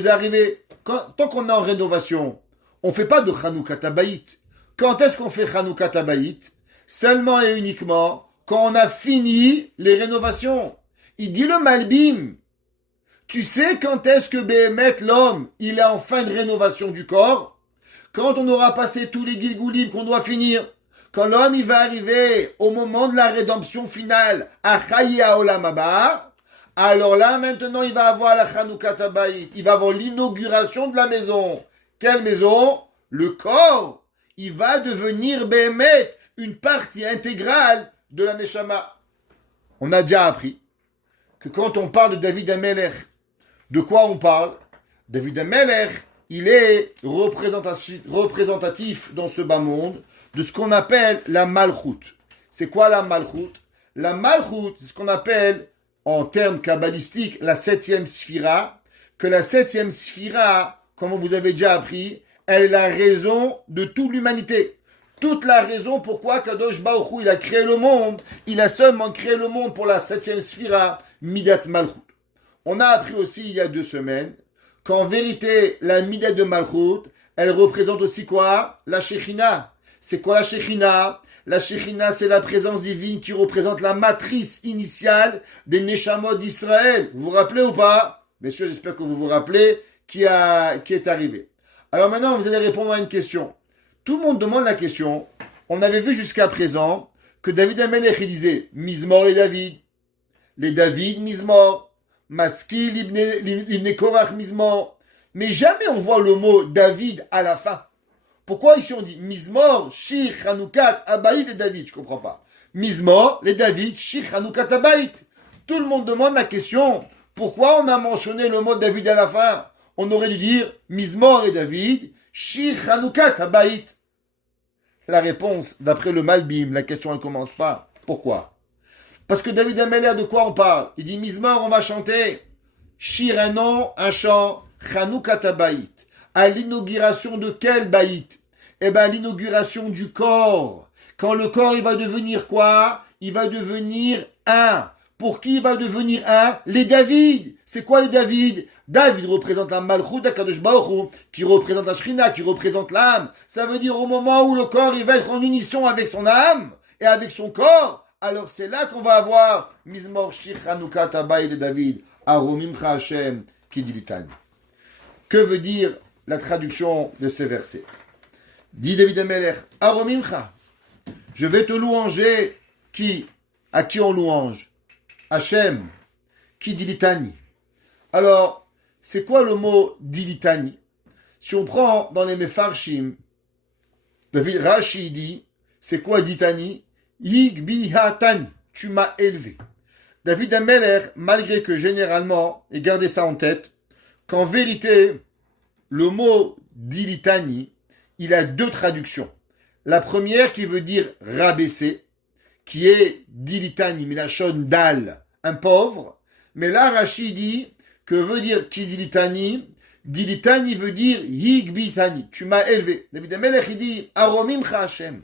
arrivez. Tant qu'on est en rénovation, on ne fait pas de Chanukah Tabayit. Quand est-ce qu'on fait Chanukah Tabayit? Seulement et uniquement quand on a fini les rénovations. Il dit le Malbim. Tu sais quand est-ce que Béhémet, l'homme, il est en fin de rénovation du corps? Quand on aura passé tous les Gilgoulim qu'on doit finir. Quand l'homme, il va arriver au moment de la rédemption finale, à Chaye Olam Haba, alors là, maintenant, il va avoir la Chanukah Tabayit. Il va avoir l'inauguration de la maison. Quelle maison? Le corps. Il va devenir Béhémet, une partie intégrale de la Neshama. On a déjà appris que quand on parle de David HaMelech, de quoi on parle? David HaMelech, il est représentatif dans ce bas monde de ce qu'on appelle la Malchut. C'est quoi la Malchut? La Malchut, c'est ce qu'on appelle, en termes kabbalistiques, la 7e sphira, que la 7e sphira, comme vous avez déjà appris, elle est la raison de toute l'humanité. Toute la raison pourquoi Kadosh Baruch Hu, il a créé le monde, il a seulement créé le monde pour la 7e sphira, Midat Malchut. On a appris aussi il y a 2 semaines qu'en vérité, la Midat de Malchut, elle représente aussi quoi? La Shekhinah. C'est quoi la Shekhinah? La Shekhinah, c'est la présence divine qui représente la matrice initiale des Neshamot d'Israël. Vous vous rappelez ou pas? Messieurs, j'espère que vous vous rappelez qui est arrivé. Alors maintenant, vous allez répondre à une question. Tout le monde demande la question. On avait vu jusqu'à présent que David HaMelech, il disait Mizmor et David. Les David, Mizmor. Maski, Libne Korach, Mizmor. Mais jamais on voit le mot David à la fin. Pourquoi ici on dit Mizmor, Shir, Chanoukat, Abaït et David? Je comprends pas. Mizmor, les David, Shir, Chanoukat, Abaït. Tout le monde demande la question. Pourquoi on a mentionné le mot David à la fin? On aurait dû dire Mizmor et David, Shir, Chanoukat, Abaït. La réponse, d'après le Malbim, la question elle commence pas. Pourquoi? Parce que David HaMelech, de quoi on parle? Il dit Mizmor, on va chanter. Shir, un nom, un chant, Chanoukat, Abaït. À l'inauguration de quel baït? Eh bien, l'inauguration du corps. Quand le corps, il va devenir quoi? Il va devenir un. Pour qui il va devenir un? Les David. C'est quoi les David? David représente la Malchut d'Akadosh Baruch Hu, qui représente la Shrina, qui représente l'âme. Ça veut dire au moment où le corps, il va être en unisson avec son âme et avec son corps, alors c'est là qu'on va avoir Mizmor Shir Chanoukat Abaït de David, Aromimcha Hashem, Kidilitani. Que veut dire la traduction de ces versets? Dit David HaMelech, Aromimcha, je vais te louanger. Qui? À qui on louange? Hachem, qui dit litani. Alors, c'est quoi le mot dilitani? Si on prend dans les Mefarshim, David Rashi dit, c'est quoi ditani? Yigbihatani, tu m'as élevé. David HaMelech, malgré que généralement, et gardez ça en tête, qu'en vérité, le mot dilitani, il a 2 traductions. La première qui veut dire rabaisser, qui est dilitani, milachon dal, un pauvre. Mais là, Rashi dit que veut dire qui dilitani? Dilitani veut dire yigbitani, tu m'as élevé. David HaMelech, il dit Aromimcha Hashem,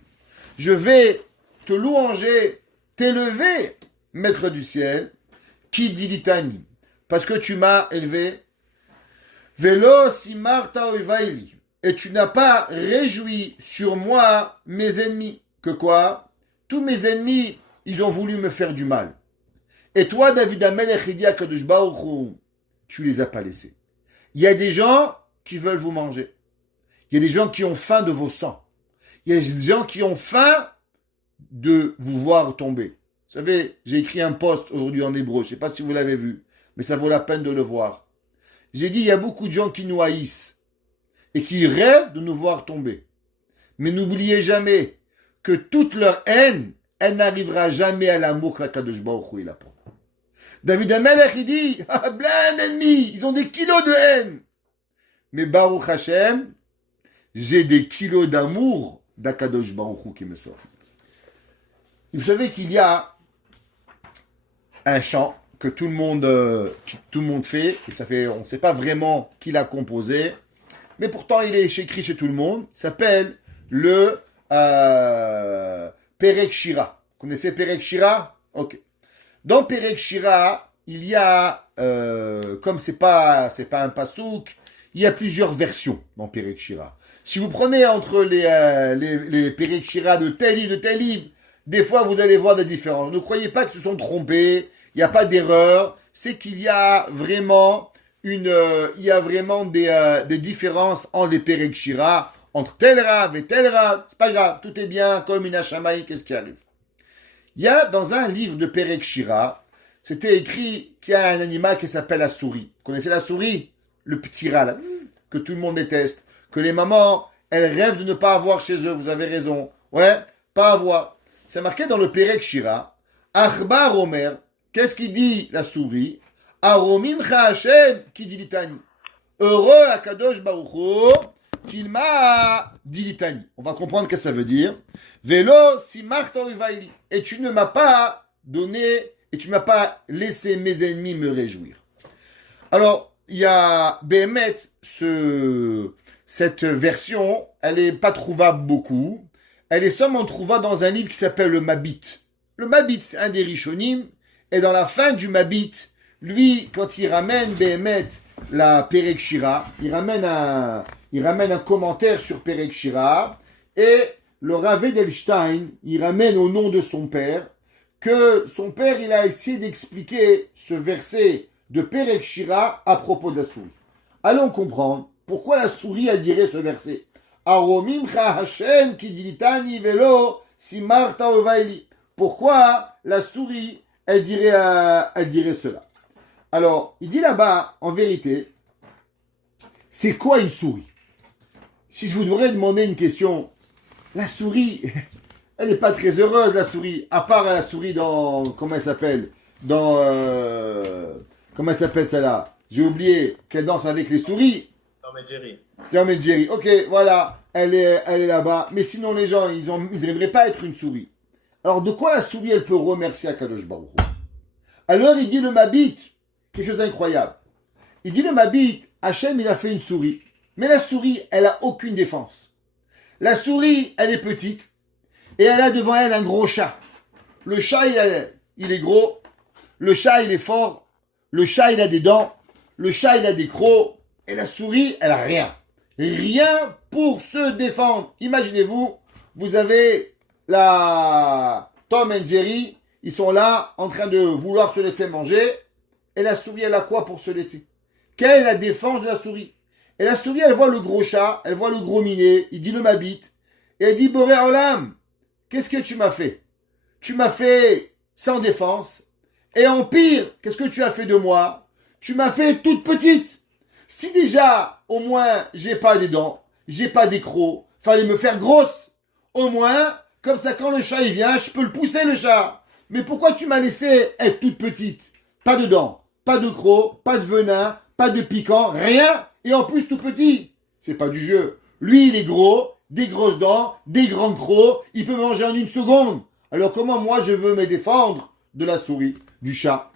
je vais te louanger, t'élever, maître du ciel, qui dilitani, parce que tu m'as élevé. Velo simarta oivaili, et tu n'as pas réjoui sur moi mes ennemis. Que quoi? Tous mes ennemis, ils ont voulu me faire du mal. Et toi, David HaMelech, il dit à Kadosh Baruch Hu, tu les as pas laissés. Il y a des gens qui veulent vous manger. Il y a des gens qui ont faim de vos sangs. Il y a des gens qui ont faim de vous voir tomber. Vous savez, j'ai écrit un post aujourd'hui en hébreu, je ne sais pas si vous l'avez vu, mais ça vaut la peine de le voir. J'ai dit, il y a beaucoup de gens qui nous haïssent et qui rêvent de nous voir tomber. Mais n'oubliez jamais que toute leur haine, elle n'arrivera jamais à l'amour qu'Akadosh Baruch Hu il a pour nous. David HaMelech, il dit, plein d'ennemis, ils ont des kilos de haine. Mais Baruch Hashem, j'ai des kilos d'amour d'Akadosh Baruch Hu qui me sauvent. Vous savez qu'il y a un chant que tout le monde fait, et ça fait, on ne sait pas vraiment qui l'a composé, mais pourtant il est écrit chez tout le monde. Il s'appelle le Perek Shira. Vous connaissez Perek Shira? Ok. Dans Perek Shira, il y a, comme c'est pas un pasouk, il y a plusieurs versions dans Perek Shira. Si vous prenez entre les Perek Shira de tel livre, des fois vous allez voir des différences. Ne croyez pas qu'ils se sont trompés, il n'y a pas d'erreur, c'est qu'il y a vraiment des différences entre les Perek Shira, entre tel Rav et tel Rav. C'est pas grave, tout est bien, comme une Hachamaï, qu'est-ce qui arrive? Il y a dans un livre de Perek Shira, c'était écrit qu'il y a un animal qui s'appelle la souris. Vous connaissez la souris? Le petit rat là, que tout le monde déteste, que les mamans, elles rêvent de ne pas avoir chez eux, vous avez raison. Ouais, pas avoir. C'est marqué dans le Perek Shira, Achbar Omer, qu'est-ce qu'il dit la souris? Aromim Hashem, qui dit litani. Heureux Akadosh Baruch Hu, qu'il m'a dit litani. On va comprendre ce que ça veut dire. Velo simarta uvaili. Et tu ne m'as pas donné, et tu ne m'as pas laissé mes ennemis me réjouir. Alors, il y a Béhémet, cette version, elle n'est pas trouvable beaucoup. Elle est seulement trouvable dans un livre qui s'appelle le Mabit. Le Mabit, c'est un des Rishonim. Et dans la fin du Mabit, lui, quand il ramène Béhémet, la Perek Shira, il ramène un commentaire sur Perek Shira. Et le Rav Edelstein, il ramène au nom de son père, que son père, il a essayé d'expliquer ce verset de Perek Shira à propos de la souris. Allons comprendre pourquoi la souris a dirait ce verset. Aromimcha Hashem ki dilitani velo simarta ovaili. Pourquoi la souris elle dirait cela? Alors, il dit là-bas, en vérité, c'est quoi une souris? Si je vous devrais demander une question, la souris, elle n'est pas très heureuse, la souris, à part la souris dans, comment elle s'appelle? Comment elle s'appelle celle-là? J'ai oublié qu'elle danse avec les souris. Tom et Jerry. Tom et Jerry. Ok, voilà, elle est là-bas. Mais sinon, les gens, ils n'aimeraient pas être une souris. Alors, de quoi la souris, elle peut remercier Akadosh Baruch Hu? Alors, il dit le Mabit, quelque chose d'incroyable. Il dit le Mabit, Hachem, il a fait une souris. Mais la souris, elle a aucune défense. La souris, elle est petite. Et elle a devant elle un gros chat. Le chat, il est gros. Le chat, il est fort. Le chat, il a des dents. Le chat, il a des crocs. Et la souris, elle a rien. Rien pour se défendre. Imaginez-vous, vous avez Tom et Jerry. Ils sont là, en train de vouloir se laisser manger. Et la souris, elle a quoi pour se laisser? Quelle est la défense de la souris? Et la souris, elle voit le gros chat. Elle voit le gros minet. Il dit le Mabit. Et elle dit, Boré Olam, qu'est-ce que tu m'as fait? Tu m'as fait sans défense. Et en pire, qu'est-ce que tu as fait de moi? Tu m'as fait toute petite. Si déjà, au moins, j'ai pas des dents, j'ai pas des crocs, fallait me faire grosse. Au moins, comme ça, quand le chat il vient, je peux le pousser le chat. Mais pourquoi tu m'as laissé être toute petite? Pas de dents, pas de crocs, pas de venin, pas de piquant, rien. Et en plus tout petit. C'est pas du jeu. Lui, il est gros, des grosses dents, des grands crocs, il peut manger en une seconde. Alors comment moi je veux me défendre de la souris, du chat?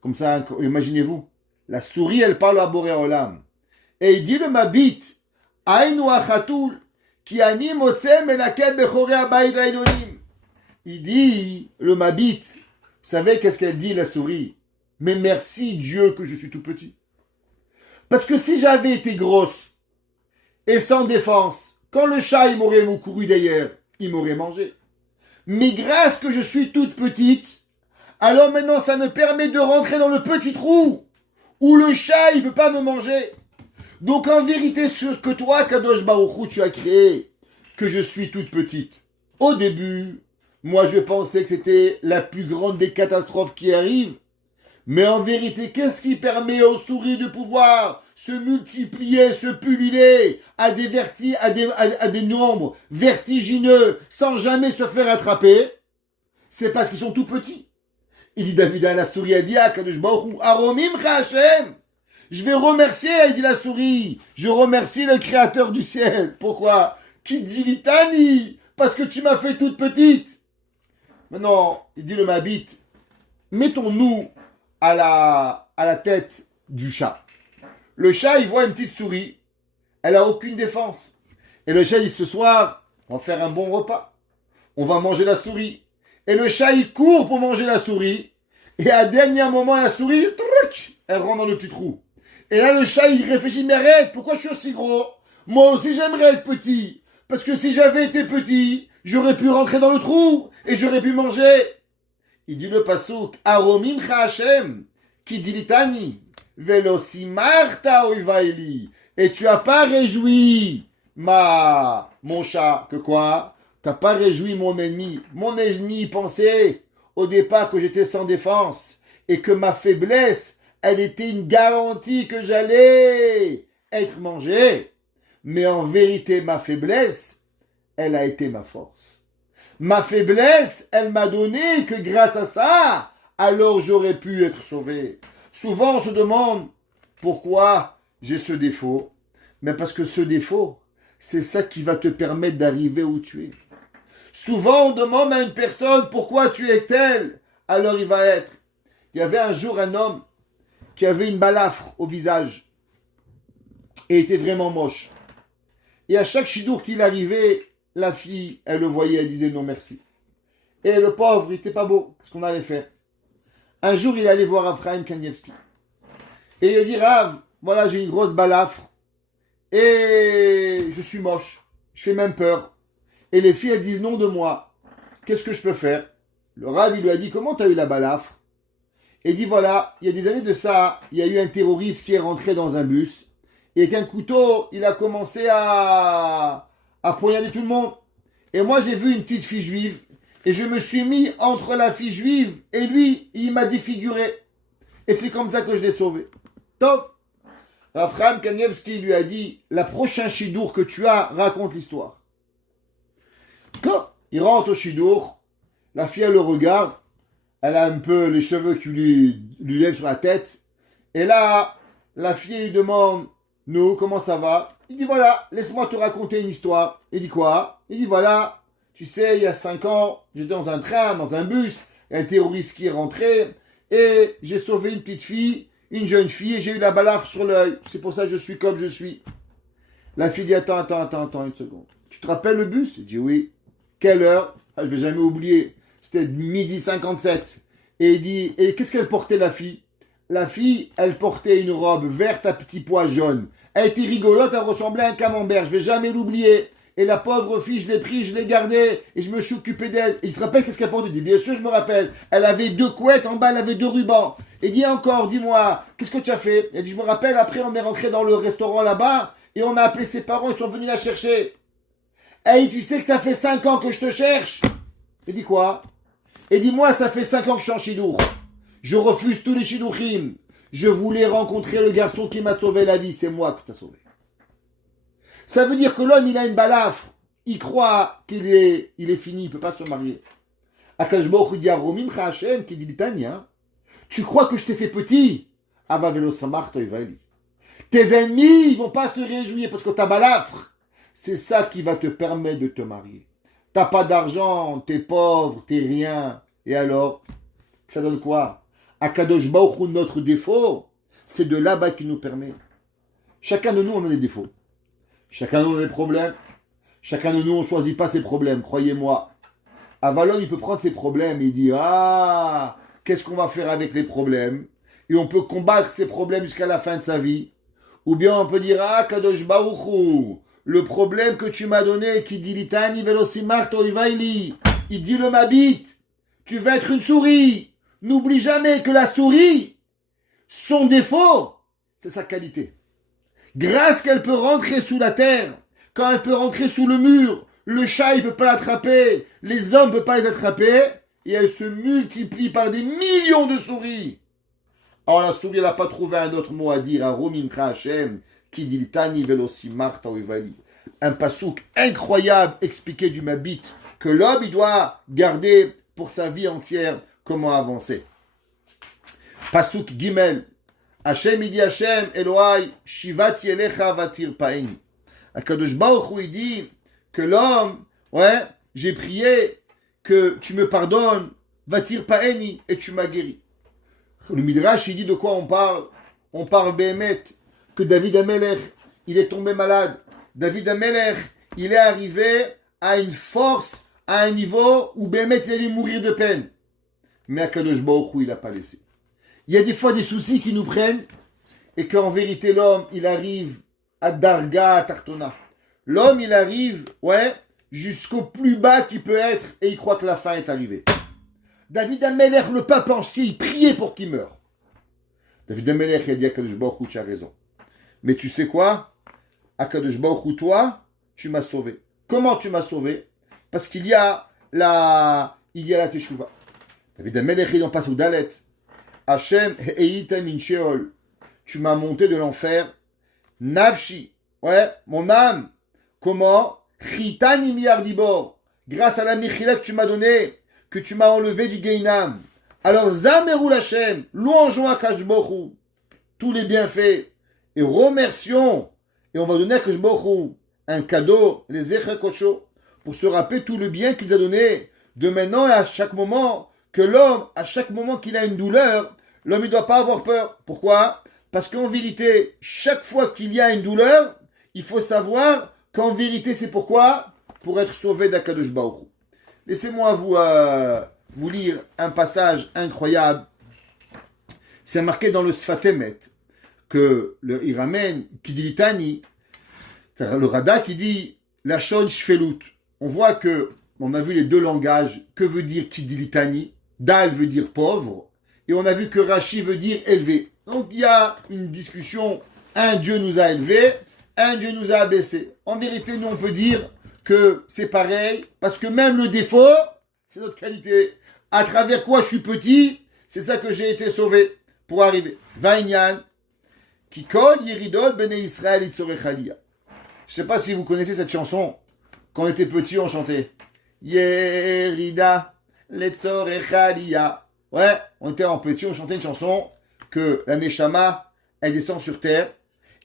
Comme ça, imaginez-vous. La souris, elle parle à Boré Olam. Et il dit le Mabit, Aïnou achatul, ki ani motzem elaket bechoré abayit aïdonim. Il dit, le Mabit, vous savez qu'est-ce qu'elle dit la souris? Mais merci Dieu que je suis tout petit. Parce que si j'avais été grosse et sans défense, quand le chat il m'aurait couru derrière, il m'aurait mangé. Mais grâce que je suis toute petite, alors maintenant ça me permet de rentrer dans le petit trou où le chat il peut pas me manger. Donc en vérité, ce que toi, Kadosh Baruch Hu, tu as créé, que je suis toute petite. Au début, moi je pensais que c'était la plus grande des catastrophes qui arrivent. Mais en vérité, qu'est-ce qui permet aux souris de pouvoir se multiplier, se pulluler à des nombres vertigineux sans jamais se faire attraper? C'est parce qu'ils sont tout petits. Il dit David à la souris, elle dit Kadosh Baruch Hu, Aromim Hashem. Je vais remercier, il dit la souris. Je remercie le créateur du ciel. Pourquoi? Qui dit litani? Parce que tu m'as fait toute petite. Maintenant, il dit le Mabit, mettons-nous à la tête du chat. Le chat, il voit une petite souris. Elle a aucune défense. Et le chat dit, ce soir, on va faire un bon repas. On va manger la souris. Et le chat, il court pour manger la souris. Et à dernier moment, la souris, elle rentre dans le petit trou. Et là, le chat, il réfléchit, mais arrête, pourquoi je suis aussi gros? Moi aussi, j'aimerais être petit. Parce que si j'avais été petit, j'aurais pu rentrer dans le trou et j'aurais pu manger. Il dit le pasouk, Aromim Hashem, qui dit litani, Velosimarta oivaili. Et tu as pas réjoui mon chat, que quoi? T'as pas réjoui mon ennemi. Mon ennemi pensait au départ que j'étais sans défense et que ma faiblesse, elle était une garantie que j'allais être mangé. Mais en vérité, ma faiblesse, elle a été ma force. Ma faiblesse, elle m'a donné que grâce à ça, alors j'aurais pu être sauvé. Souvent, on se demande pourquoi j'ai ce défaut. Mais parce que ce défaut, c'est ça qui va te permettre d'arriver où tu es. Souvent, on demande à une personne pourquoi tu es tel. Alors il va être. Il y avait un jour un homme qui avait une balafre au visage et était vraiment moche. Et à chaque chidour qu'il arrivait, la fille, elle le voyait, elle disait non merci. Et le pauvre, il n'était pas beau. Qu'est-ce qu'on allait faire? Un jour, il allait voir Ephraim Kanievski. Et il a dit, Rav, voilà, j'ai une grosse balafre. Et je suis moche. Je fais même peur. Et les filles, elles disent non de moi. Qu'est-ce que je peux faire? Le Rav, il lui a dit, comment tu as eu la balafre? Et il dit, voilà, il y a des années de ça, il y a eu un terroriste qui est rentré dans un bus. Et avec un couteau, il a commencé à poignarder tout le monde. Et moi, j'ai vu une petite fille juive. Et je me suis mis entre la fille juive et lui, il m'a défiguré. Et c'est comme ça que je l'ai sauvé. Top. Ephraim Kanievski lui a dit, la prochaine chidour que tu as, raconte l'histoire. Quand il rentre au chidour, la fille, elle le regarde. Elle a un peu les cheveux qui lui lèvent sur la tête. Et là, la fille lui demande, nous, comment ça va? Il dit, voilà, laisse-moi te raconter une histoire. Il dit quoi? Il dit, voilà, tu sais, il y a 5 ans, j'étais dans un train, dans un bus, il y a un terroriste qui est rentré, et j'ai sauvé une petite fille, une jeune fille, et j'ai eu la balafre sur l'œil. C'est pour ça que je suis comme je suis. La fille dit, attends, une seconde. Tu te rappelles le bus? Il dit, oui. Quelle heure? Je ne vais jamais oublier. C'était 12h57. Et il dit, et qu'est-ce qu'elle portait, la fille? La fille, elle portait une robe verte à petits pois jaunes. Elle était rigolote, elle ressemblait à un camembert. Je ne vais jamais l'oublier. Et la pauvre fille, je l'ai prise, je l'ai gardée, et je me suis occupé d'elle. Et il te rappelle qu'est-ce qu'elle portait? Il dit, bien sûr, je me rappelle. Elle avait 2 couettes, en bas, elle avait 2 rubans. Et dit encore, dis-moi, qu'est-ce que tu as fait? Elle dit, je me rappelle, après, on est rentré dans le restaurant là-bas, et on a appelé ses parents, ils sont venus la chercher. Elle dit, tu sais que ça fait 5 ans que je te cherche? Il dit, quoi? Et dit, moi, ça fait 5 ans que je suis en chidour. Je refuse tous les shidouchim. Je voulais rencontrer le garçon qui m'a sauvé la vie. C'est moi que t'as sauvé. Ça veut dire que l'homme, il a une balafre. Il croit qu'il est fini, il ne peut pas se marier. Akadosh Baruch Hu dit à Romim Hashem, qui dit Litania, tu crois que je t'ai fait petit? Tes ennemis, ils vont pas se réjouir parce que ta balafre, c'est ça qui va te permettre de te marier. T'as pas d'argent, t'es pauvre, t'es rien. Et alors, ça donne quoi? Akadosh Baruch Hu, notre défaut, c'est de là-bas qui nous permet. Chacun de nous, on a des défauts. Chacun de nous a des problèmes. Chacun de nous, on ne choisit pas ses problèmes, croyez-moi. Avalon, il peut prendre ses problèmes et il dit, ah, qu'est-ce qu'on va faire avec les problèmes? Et on peut combattre ces problèmes jusqu'à la fin de sa vie. Ou bien on peut dire, ah, Kadosh Baruch Hu, le problème que tu m'as donné, qui dit Litani Velosimar Toivaili, il dit le Mabit, tu vas être une souris. N'oublie jamais que la souris, son défaut, c'est sa qualité. Grâce qu'elle peut rentrer sous la terre, quand elle peut rentrer sous le mur, le chat il peut pas l'attraper, les hommes ne peuvent pas les attraper, et elle se multiplie par des millions de souris. Alors la souris elle n'a pas trouvé un autre mot à dire à Romim Hashem, qui dit Tani Velosimar Taoivali. Un pasouk incroyable expliqué du Mabit, que l'homme il doit garder pour sa vie entière comment avancer. Pasouk Gimel. Hashem, il dit Hashem, Elohai, Shivati Elecha Vatir Paeni. Akadosh Baruch Hu, il dit que l'homme, ouais, j'ai prié que tu me pardonnes, Vatir Paeni, et tu m'as guéri. Le Midrash, il dit de quoi on parle. On parle Béhémet, que David Amelech, il est tombé malade. David Amelech, il est arrivé à une force, à un niveau où Béhémet, il allait mourir de peine. Mais Akadosh Baruch Hu, il n'a pas laissé. Il y a des fois des soucis qui nous prennent et qu'en vérité, l'homme, il arrive à Darga, à Tartona. L'homme, il arrive, jusqu'au plus bas qu'il peut être et il croit que la fin est arrivée. David Amelech, le pape ancien, il priait pour qu'il meure. David Amelech, il a dit à Akadosh Baruch Hu, tu as raison. Mais tu sais quoi? Akadosh Baruch Hu, toi, tu m'as sauvé. Comment tu m'as sauvé? Parce qu'il y a la Teshuvah. David Amelech, il en passe au Dalet. Hashem, he'eita min sheol. Tu m'as monté de l'enfer. Nafshi. Mon âme. Comment? Chitani miyardibor. Grâce à la Mechila que tu m'as donnée, que tu m'as enlevé du Gainam. Alors, Zamerul Hashem, louangeons Akadosh Baruch Hu, tous les bienfaits, et remercions, et on va donner à Akadosh Baruch Hu un cadeau, les Zecher Kocho, pour se rappeler tout le bien qu'il nous a donné, de maintenant et à chaque moment, que l'homme, à chaque moment qu'il a une douleur, l'homme ne doit pas avoir peur. Pourquoi? Parce qu'en vérité, chaque fois qu'il y a une douleur, il faut savoir qu'en vérité, c'est pourquoi? Pour être sauvé d'Akadosh Baruch Hu. Laissez-moi vous lire un passage incroyable. C'est marqué dans le Sfat Emet que il ramène Kidilitani, le Rada qui dit la Shon Shfelut. On voit que on a vu les deux langages. Que veut dire Kidilitani? Dal veut dire pauvre et on a vu que Rashi veut dire élevé. Donc il y a une discussion. Un Dieu nous a élevés, un Dieu nous a abaissés. En vérité, nous on peut dire que c'est pareil parce que même le défaut, c'est notre qualité. À travers quoi je suis petit, c'est ça que j'ai été sauvé pour arriver. Vainyan, qui kol yiridot bene Israël itzorechalia. Je ne sais pas si vous connaissez cette chanson. Quand on était petit, on chantait Yerida letzorechalia. On était en petit, on chantait une chanson que la Neshama, elle descend sur terre.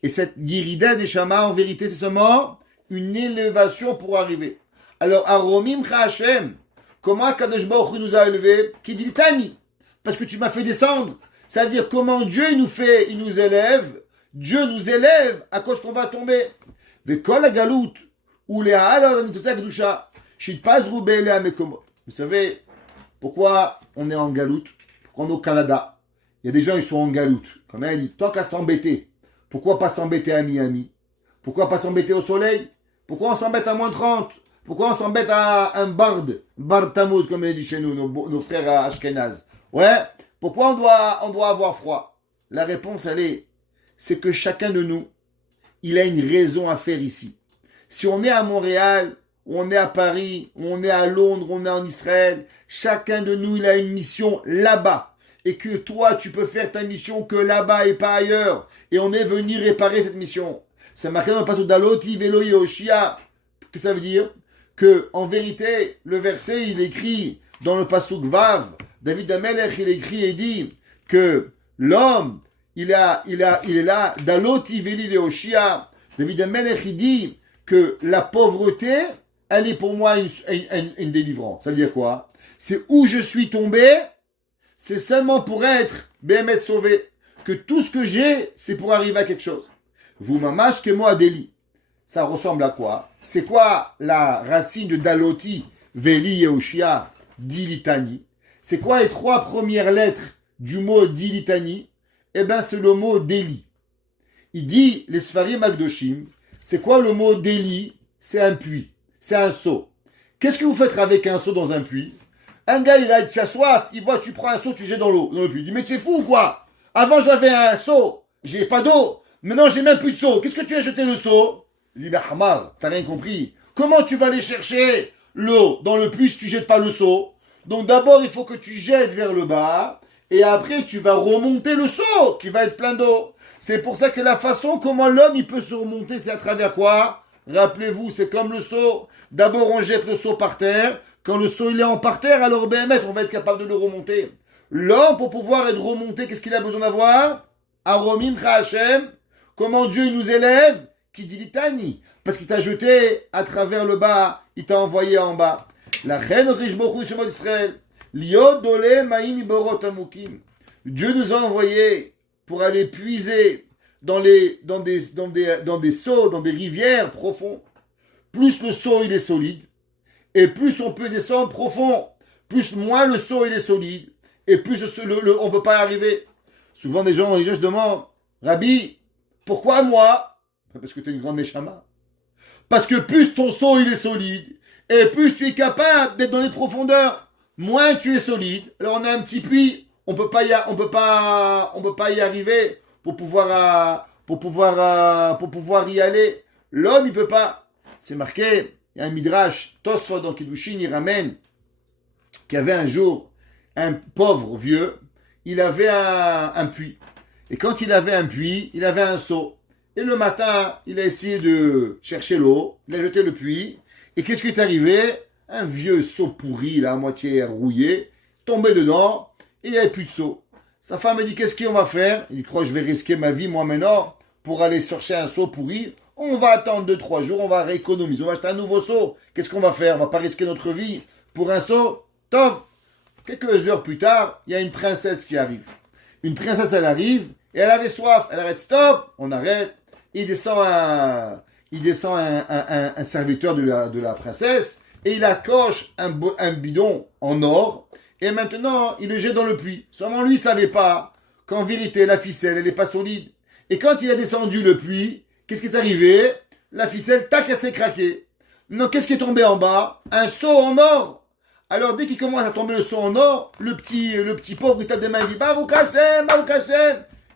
Et cette Yerida Neshama, en vérité, c'est seulement une élévation pour arriver. Alors, Aromim Hashem, comment Akadosh Baruch Hu nous a élevés? Qui dit Tani? Parce que tu m'as fait descendre. Ça veut dire comment Dieu il nous élève. Dieu nous élève à cause qu'on va tomber. Vekol agalout ou les ha'alor nitosek dusha shitpazru be'ele hamekomot. Vous savez pourquoi on est en galoute? Pourquoi on est au Canada? Il y a des gens ils sont en galoute. Quand on dit tant qu'à s'embêter, pourquoi pas s'embêter à Miami? Pourquoi pas s'embêter au soleil? Pourquoi on s'embête à moins 30? Pourquoi on s'embête à un bard tamoud, comme il dit chez nous, nos frères à Ashkenaz? Pourquoi on doit avoir froid? La réponse, c'est que chacun de nous, il a une raison à faire ici. Si on est à Montréal, ou on est à Paris, ou on est à Londres, ou on est en Israël, chacun de nous, il a une mission là-bas. Et que toi, tu peux faire ta mission que là-bas et pas ailleurs. Et on est venu réparer cette mission. C'est marqué dans le passage d'Aloti, Velo Yoshia. Qu'est-ce que ça veut dire? Que, en vérité, le verset, il écrit dans le pasuk Vav, David Amelech, il écrit et dit que l'homme, il est là, Daloti Veli Leoshia. David Amelech, il dit que la pauvreté, elle est pour moi une délivrance. Ça veut dire quoi? C'est où je suis tombé, c'est seulement pour être Béhémet sauvé. Que tout ce que j'ai, c'est pour arriver à quelque chose. Vous mamash que moi, Deli. Ça ressemble à quoi? C'est quoi la racine de Daloti, Veli Yehoshia, Dilitani? C'est quoi les 3 premières lettres du mot Dilitani? Eh bien, c'est le mot Deli. Il dit, les Sfarim Akdoshim, c'est quoi le mot Deli? C'est un puits, c'est un seau. Qu'est-ce que vous faites avec un seau dans un puits? Un gars, il a soif, il voit, tu prends un seau, tu jettes dans le puits. Il dit, mais tu es fou ou quoi? Avant, j'avais un seau, j'ai pas d'eau. Maintenant, j'ai même plus de seau. Qu'est-ce que tu as jeté le seau? Il dit, ben, Hamar, t'as rien compris. Comment tu vas aller chercher l'eau dans le puits si tu jettes pas le seau? Donc, d'abord, il faut que tu jettes vers le bas. Et après, tu vas remonter le seau qui va être plein d'eau. C'est pour ça que la façon comment l'homme, il peut se remonter, c'est à travers quoi? Rappelez-vous, c'est comme le seau. D'abord, on jette le seau par terre. Quand le seau, il est en parterre, alors, on va être capable de le remonter. L'homme, pour pouvoir être remonté, qu'est-ce qu'il a besoin d'avoir? Aromim Hashem. Comment Dieu nous élève? Qui dit litani? Parce qu'il t'a jeté à travers le bas, il t'a envoyé en bas. La reine Rishbochou Shemot Israël. Liot dole maim iborot amukim. Dieu nous a envoyés pour aller puiser dans des seaux, dans des rivières profondes. Plus le seau il est solide, et plus on peut descendre profond, moins le seau il est solide, et plus on ne peut pas y arriver. Souvent les gens se demandent, Rabbi, pourquoi moi? Parce que tu es une grande neshama. Parce que plus ton seau il est solide, et plus tu es capable d'être dans les profondeurs, moins tu es solide. Alors on a un petit puits, on peut pas y arriver pour pouvoir y aller. L'homme il peut pas. C'est marqué, il y a un midrash, Tosfot dans Kiddushin, il ramène qu'il y avait un jour un pauvre vieux, il avait un puits. Et quand il avait un puits, il avait un seau. Et le matin, il a essayé de chercher l'eau, il a jeté le puits. Et qu'est-ce qui est arrivé? Un vieux seau pourri, là, à moitié rouillé, tombé dedans, et il n'y avait plus de seau. Sa femme a dit, qu'est-ce qu'on va faire? Il dit, je crois que je vais risquer ma vie, moi maintenant, pour aller chercher un seau pourri. On va attendre 2-3 jours, on va rééconomiser, on va acheter un nouveau seau. Qu'est-ce qu'on va faire? On va pas risquer notre vie pour un seau? Tov. Quelques heures plus tard, il y a une princesse qui arrive. Une princesse, elle arrive, et elle avait soif. Elle arrête, stop, on arrête. Il descend un serviteur de la princesse, et il accroche un bidon en or, et maintenant, il le jette dans le puits. Seulement lui, il ne savait pas qu'en vérité, la ficelle, elle n'est pas solide. Et quand il a descendu le puits, qu'est-ce qui est arrivé? La ficelle, tac, elle s'est craquée. Non, qu'est-ce qui est tombé en bas? Un seau en or. Alors, dès qu'il commence à tomber le seau en or, le petit pauvre, il tape des mains, il dit, Baruch Hashem.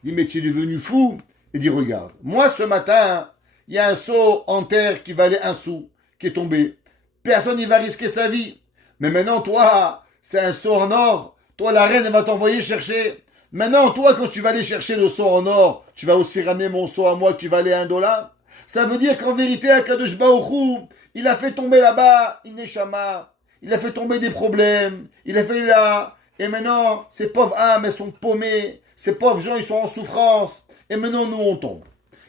Il dit, mais tu es devenu fou. Il dit, regarde, moi, ce matin, il y a un seau en terre qui valait 1 sou, qui est tombé. Personne n'y va risquer sa vie. Mais maintenant, toi, c'est un seau en or. Toi, la reine, elle va t'envoyer chercher. Maintenant, toi, quand tu vas aller chercher le seau en or, tu vas aussi ramener mon seau à moi qui valait $1. Ça veut dire qu'en vérité, Akadosh Baruch Hu, il a fait tomber là-bas une neshama. Il a fait tomber des problèmes. Il a fait là. Et maintenant, ces pauvres âmes, elles sont paumées. Ces pauvres gens, ils sont en souffrance. Et maintenant, nous, on tombe.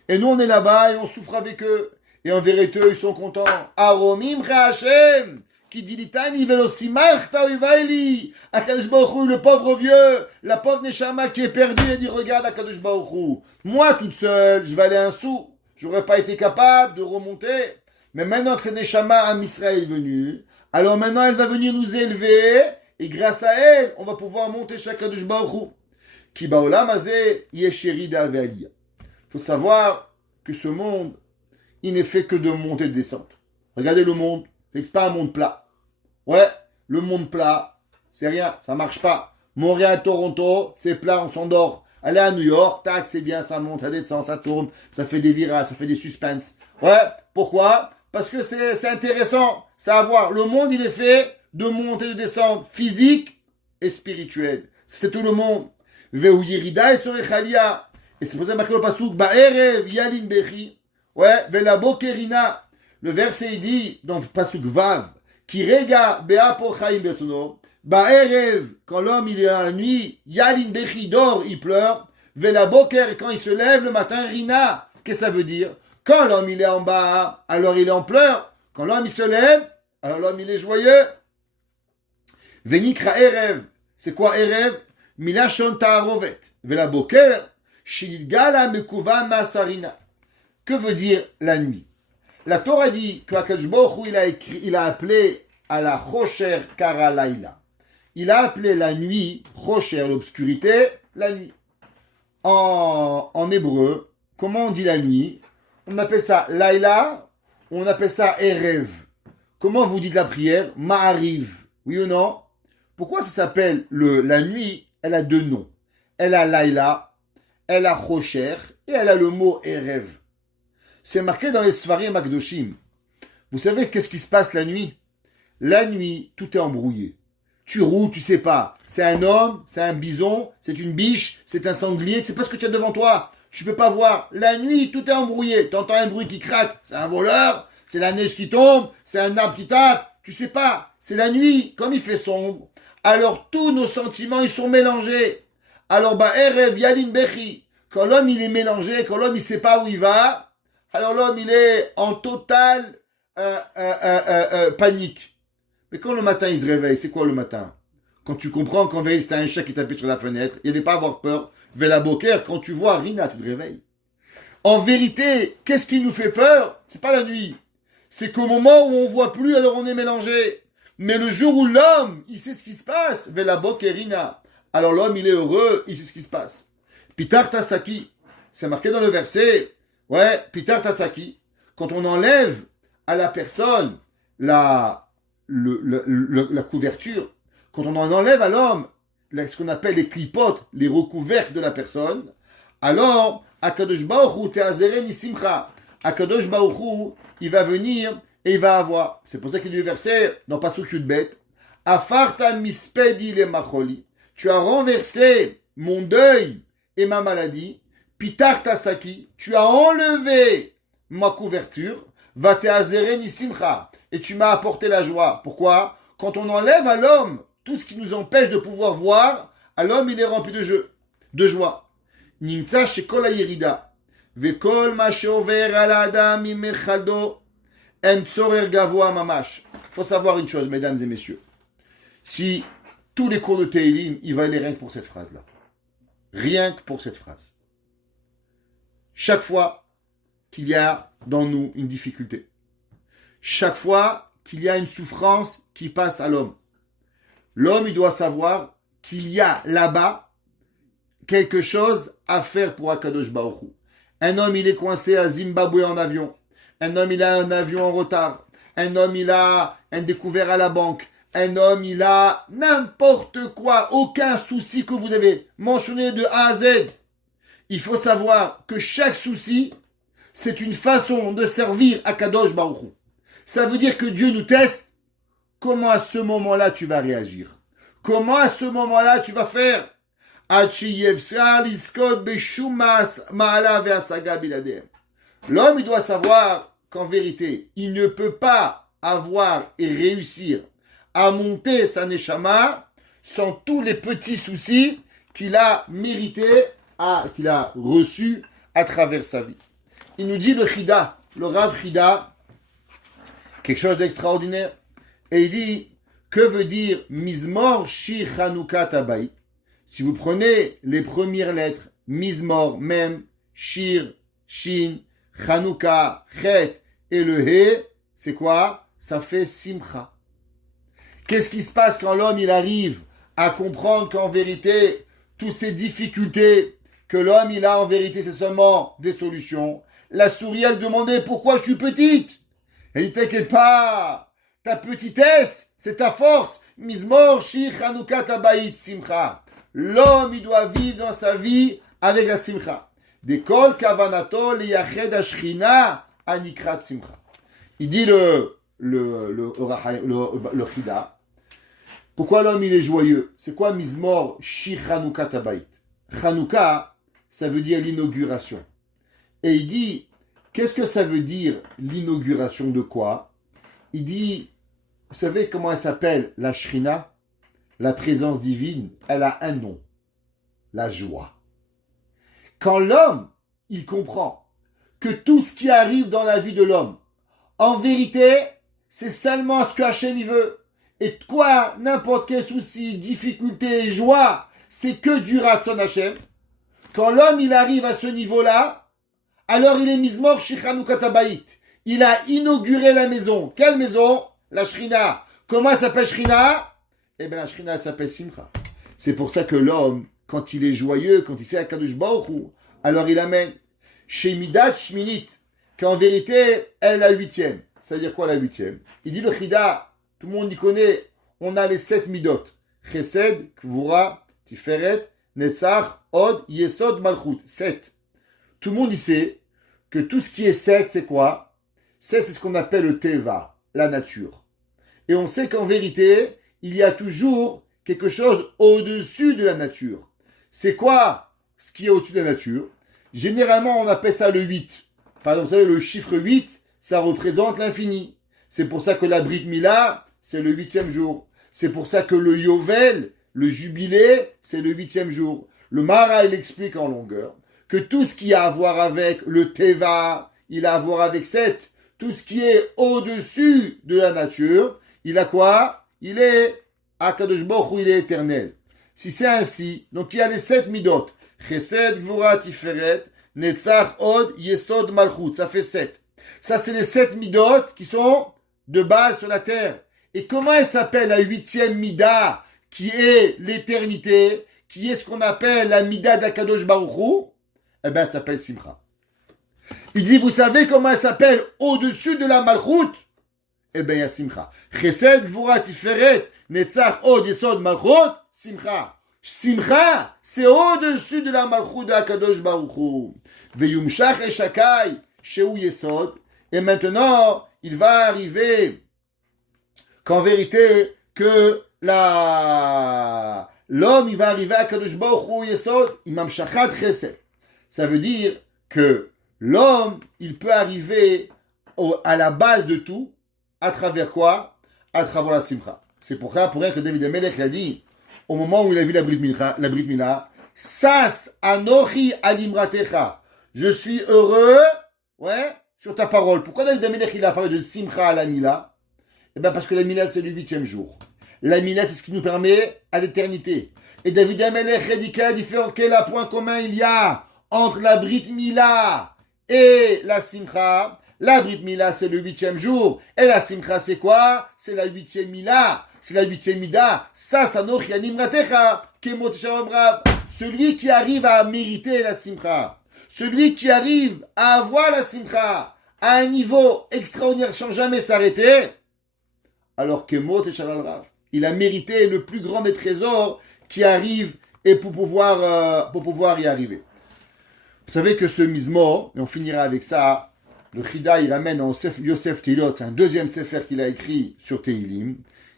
Et nous, on est là-bas et on souffre avec eux. Et en vérité, ils sont contents. Aromim Hashem. Qui dit litani velosimach ta'ivaili. Akadosh Baruch Hu, le pauvre vieux, la pauvre neshama qui est perdue, elle dit, regarde Akadosh Baruch Hu. Moi, toute seule, je valais 1 sou. J'aurais pas été capable de remonter. Mais maintenant que cette neshama à Israël est venue, alors maintenant, elle va venir nous élever, et grâce à elle, on va pouvoir monter chaque Kadosh Baruch Hu. Ki baolam hazeh yesh yerida ve'aliyah. Il faut savoir que ce monde, il n'est fait que de montée et de descente. Regardez le monde, c'est pas un monde plat. Ouais, le monde plat, c'est rien, ça marche pas. Montréal, Toronto, c'est plat, on s'endort. Allez à New York, tac, c'est bien, ça monte, ça descend, ça tourne, ça fait des virages, ça fait des suspens. Ouais, pourquoi? Parce que c'est intéressant, c'est à voir. Le monde, il est fait de montée et de descente physique et spirituelle. C'est tout le monde. Ve'u yirida et tzorechalia. Et c'est pour ça que marqué le pasuk, ba'erev yalin bechi. Ouais, ve'la bokerina. Le verset, il dit, dans le pasuk vav, ki rega be'apo chaim betzono. Ba'erev, quand l'homme, il est à la nuit, yalin bechi, dort, il pleure. Ve'la boker, quand il se lève le matin, rina. Qu'est-ce que ça veut dire? Quand l'homme il est en bas, alors il est en pleurs. Quand l'homme il se lève, alors l'homme il est joyeux. Venikra erev. C'est quoi erev? Milashon ta'arovet. Vela boker. Shilgala mekuvan masarina. Que veut dire la nuit? La Torah dit que Akadosh Baruch Hu, il a appelé à la Chosher Kara Laila. Il a appelé la nuit, Chosher, l'obscurité, la nuit. En hébreu, comment on dit la nuit? On appelle ça Laila, on appelle ça Erev. Comment vous dites la prière? Ma'ariv. Oui ou non? Pourquoi ça s'appelle la nuit? Elle a 2 noms. Elle a Laila, elle a Chosher, et elle a le mot Erev. C'est marqué dans les Sfarim Akdoshim. Vous savez qu'est-ce qui se passe la nuit? La nuit, tout est embrouillé. Tu roules, tu sais pas. C'est un homme, c'est un bison, c'est une biche, c'est un sanglier, tu sais pas ce que tu as devant toi. Tu peux pas voir. La nuit, tout est embrouillé. Tu entends un bruit qui craque, c'est un voleur, c'est la neige qui tombe, c'est un arbre qui tape. Tu sais pas. C'est la nuit, comme il fait sombre. Alors tous nos sentiments, ils sont mélangés. Alors, Erev Yalin Bechi. Quand l'homme, il est mélangé, quand l'homme, il sait pas où il va, alors l'homme, il est en totale panique. Mais quand le matin, il se réveille, c'est quoi le matin? quand tu comprends qu'en vérité c'était un chat qui tapait sur la fenêtre, il n'y avait pas à avoir peur. Vela Boker, quand tu vois Rina, tu te réveilles. En vérité, qu'est-ce qui nous fait peur? C'est pas la nuit. C'est qu'au moment où on voit plus, alors on est mélangé. Mais le jour où l'homme, il sait ce qui se passe, Vela Boker Rina, alors l'homme, il est heureux, il sait ce qui se passe. Pitar Tasaki, c'est marqué dans le verset, ouais, Pitar Tasaki, quand on enlève à la personne la couverture, quand on en enlève à l'homme ce qu'on appelle les clipotes, les recouverts de la personne, alors, Akadosh Baruch Hu te'azeren isimcha. Akadosh Baruch Hu, il va venir et il va avoir. C'est pour ça qu'il dit le verset dans Pasuk Yudbet, Afarta mispedi le macholi. Tu as renversé mon deuil et ma maladie. Pitar tasaki. Tu as enlevé ma couverture. Va te'azeren isimcha. Et tu m'as apporté la joie. Pourquoi? Quand on enlève à l'homme tout ce qui nous empêche de pouvoir voir, à l'homme il est rempli de joie. Nimsa shekol hayirida, vekol ma sheover al adam imechado, em tzorer gavoa mamash. Il faut savoir une chose, mesdames et messieurs. Si tous les cours de Tehillim, il va aller rien que pour cette phrase-là. Rien que pour cette phrase. Chaque fois qu'il y a dans nous une difficulté, chaque fois qu'il y a une souffrance qui passe à l'homme, l'homme, il doit savoir qu'il y a là-bas quelque chose à faire pour Akadosh Baruch Hu. Un homme, il est coincé à Zimbabwe en avion. Un homme, il a un avion en retard. Un homme, il a un découvert à la banque. Un homme, il a n'importe quoi, aucun souci que vous avez mentionné de A à Z. Il faut savoir que chaque souci, c'est une façon de servir Akadosh Baruch Hu. Ça veut dire que Dieu nous teste. Comment à ce moment-là tu vas réagir? Comment à ce moment-là tu vas faire? L'homme, il doit savoir qu'en vérité, il ne peut pas avoir et réussir à monter sa neshama sans tous les petits soucis qu'il a mérités, qu'il a reçus à travers sa vie. Il nous dit le Chida, le Rav Chida, quelque chose d'extraordinaire. Et il dit, que veut dire Mizmor Shir Chanukah Tabai? Si vous prenez les premières lettres, Mizmor, Mem, Shir, Shin, Chanukah, Chet et le He, c'est quoi? Ça fait Simcha. Qu'est-ce qui se passe quand l'homme il arrive à comprendre qu'en vérité, toutes ces difficultés que l'homme il a en vérité, c'est seulement des solutions? La souris, elle demandait pourquoi je suis petite. Elle dit, t'inquiète pas, ta petitesse, c'est ta force. Mizmor Shir Chanukah Tabayit Simcha. L'homme, il doit vivre dans sa vie avec la simcha. Dekol kavanato liyached ashchina anikrat simcha. Il dit le Chida. Pourquoi l'homme il est joyeux? C'est quoi Mizmor Shir Chanukah Tabayit? Chanukah, ça veut dire l'inauguration. Et il dit, qu'est-ce que ça veut dire l'inauguration de quoi? Il dit, vous savez comment elle s'appelle la Shrina? La présence divine, elle a un nom, la joie. Quand l'homme, il comprend que tout ce qui arrive dans la vie de l'homme, en vérité, c'est seulement ce que Hachem il veut. Et quoi, n'importe quel souci, difficulté, joie, c'est que du Ratzon Hachem. Quand l'homme, il arrive à ce niveau-là, alors il est Mizmor Shir Chanukah Tabayit. Il a inauguré la maison. Quelle maison? La Shrina. Comment elle s'appelle Shrina? Eh bien, la Shrina, elle s'appelle Simcha. C'est pour ça que l'homme, quand il est joyeux, quand il sait à Kadosh Baruch Hu, alors il amène Shemidat Shminit, qu'en vérité, elle est la 8e. Ça veut dire quoi la 8e? Il dit le Chida, tout le monde y connaît, on a les 7 midot. Chesed, Kvura, Tiferet, Netzach, Od, Yesod, Malchut. 7. Tout le monde y sait que tout ce qui est 7, c'est quoi? 7, c'est ce qu'on appelle le Teva, la nature. Et on sait qu'en vérité, il y a toujours quelque chose au-dessus de la nature. C'est quoi ce qui est au-dessus de la nature? Généralement, on appelle ça le 8. Par exemple, vous savez, le chiffre 8, ça représente l'infini. C'est pour ça que la Brit Mila, c'est le 8e jour. C'est pour ça que le Yovel, le jubilé, c'est le 8e jour. Le Mara, il explique en longueur que tout ce qui a à voir avec le Teva, il a à voir avec 7. Tout ce qui est au-dessus de la nature, il a quoi? Il est Akadosh Baruch Hu, il est éternel. Si c'est ainsi, donc il y a les 7 midot. Chesed, Gvura, Tiferet, Netzach, Od, Yesod, Malchut. Ça fait 7. Ça, c'est les 7 midot qui sont de base sur la terre. Et comment elle s'appelle la 8e mida, qui est l'éternité, qui est ce qu'on appelle la mida d'Akadosh Baruch Hu? Eh bien, elle s'appelle Simcha. Il dit, vous savez comment elle s'appelle au-dessus de la Malchut? Eh bien, il y a Simcha. Chesed, Gvura, Tiferet, Netzach, Od, Yesod, Malchut, Simcha. Simcha, c'est au-dessus de la Malchut de Akadosh Baruch Hu. Veyumshach et Shakai, Sheu Yesod. Et maintenant, il va arriver qu'en vérité, que l'homme, il va arriver à Kadosh Baruch Hu Yesod, Imam Shachat Chesed. Ça veut dire que l'homme, il peut arriver à la base de tout, à travers quoi? À travers la Simcha. C'est pour rien que David Amelech a dit, au moment où il a vu la Brit Mila, Sas Anochi Alimratecha. Je suis heureux, ouais, sur ta parole. Pourquoi David Amelech, il a parlé de Simcha à la Mila? Eh bien, parce que la Mila, c'est le 8e jour. La Mila, c'est ce qui nous permet à l'éternité. Et David Amelech a dit quel point commun il y a entre la Brit Mila et la Simcha. La Brit Mila, c'est le 8e jour. Et la Simcha, c'est quoi? C'est la 8e Mila. C'est la 8e Mida. Ça, Sanochi Animratecha. Kemot Shalom Rav. Celui qui arrive à mériter la Simcha. Celui qui arrive à avoir la Simcha à un niveau extraordinaire sans jamais s'arrêter. Alors que Mot et Shalal Rav, il a mérité le plus grand des trésors qui arrive et pour pouvoir y arriver. Vous savez que ce Mizmor, et on finira avec ça, le Chida, il ramène en Yosef Tehilot, c'est un deuxième sefer qu'il a écrit sur Tehilim.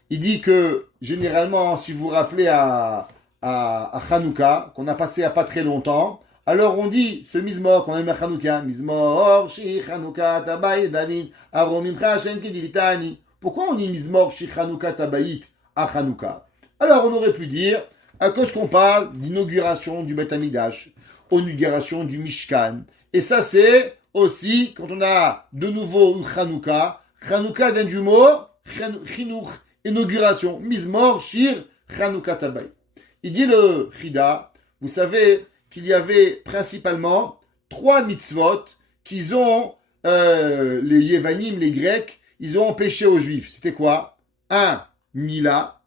Il dit que, généralement, si vous vous rappelez à Hanouka, qu'on a passé il n'y a pas très longtemps, alors on dit ce Mizmor qu'on a eu à Hanouka, Mizmor, Shi, Hanouka, Tabaï, David, Aromimcha, Hashem, Kedilitani. Pourquoi on dit Mizmor, Shi, Hanouka, Tabaït à Hanouka? Alors on aurait pu dire, à cause qu'on parle d'inauguration du Beth Amikdash, inauguration du Mishkan. Et ça c'est aussi, quand on a de nouveau Hanouka, Hanouka vient du mot Chinuch, inauguration, Mizmor, Shir, Hanouka, Tabaït. Il dit le Chida, vous savez qu'il y avait principalement 3 mitzvot qu'ils ont, les Yevanim, les Grecs, ils ont empêché aux Juifs. C'était quoi? 1. Mila.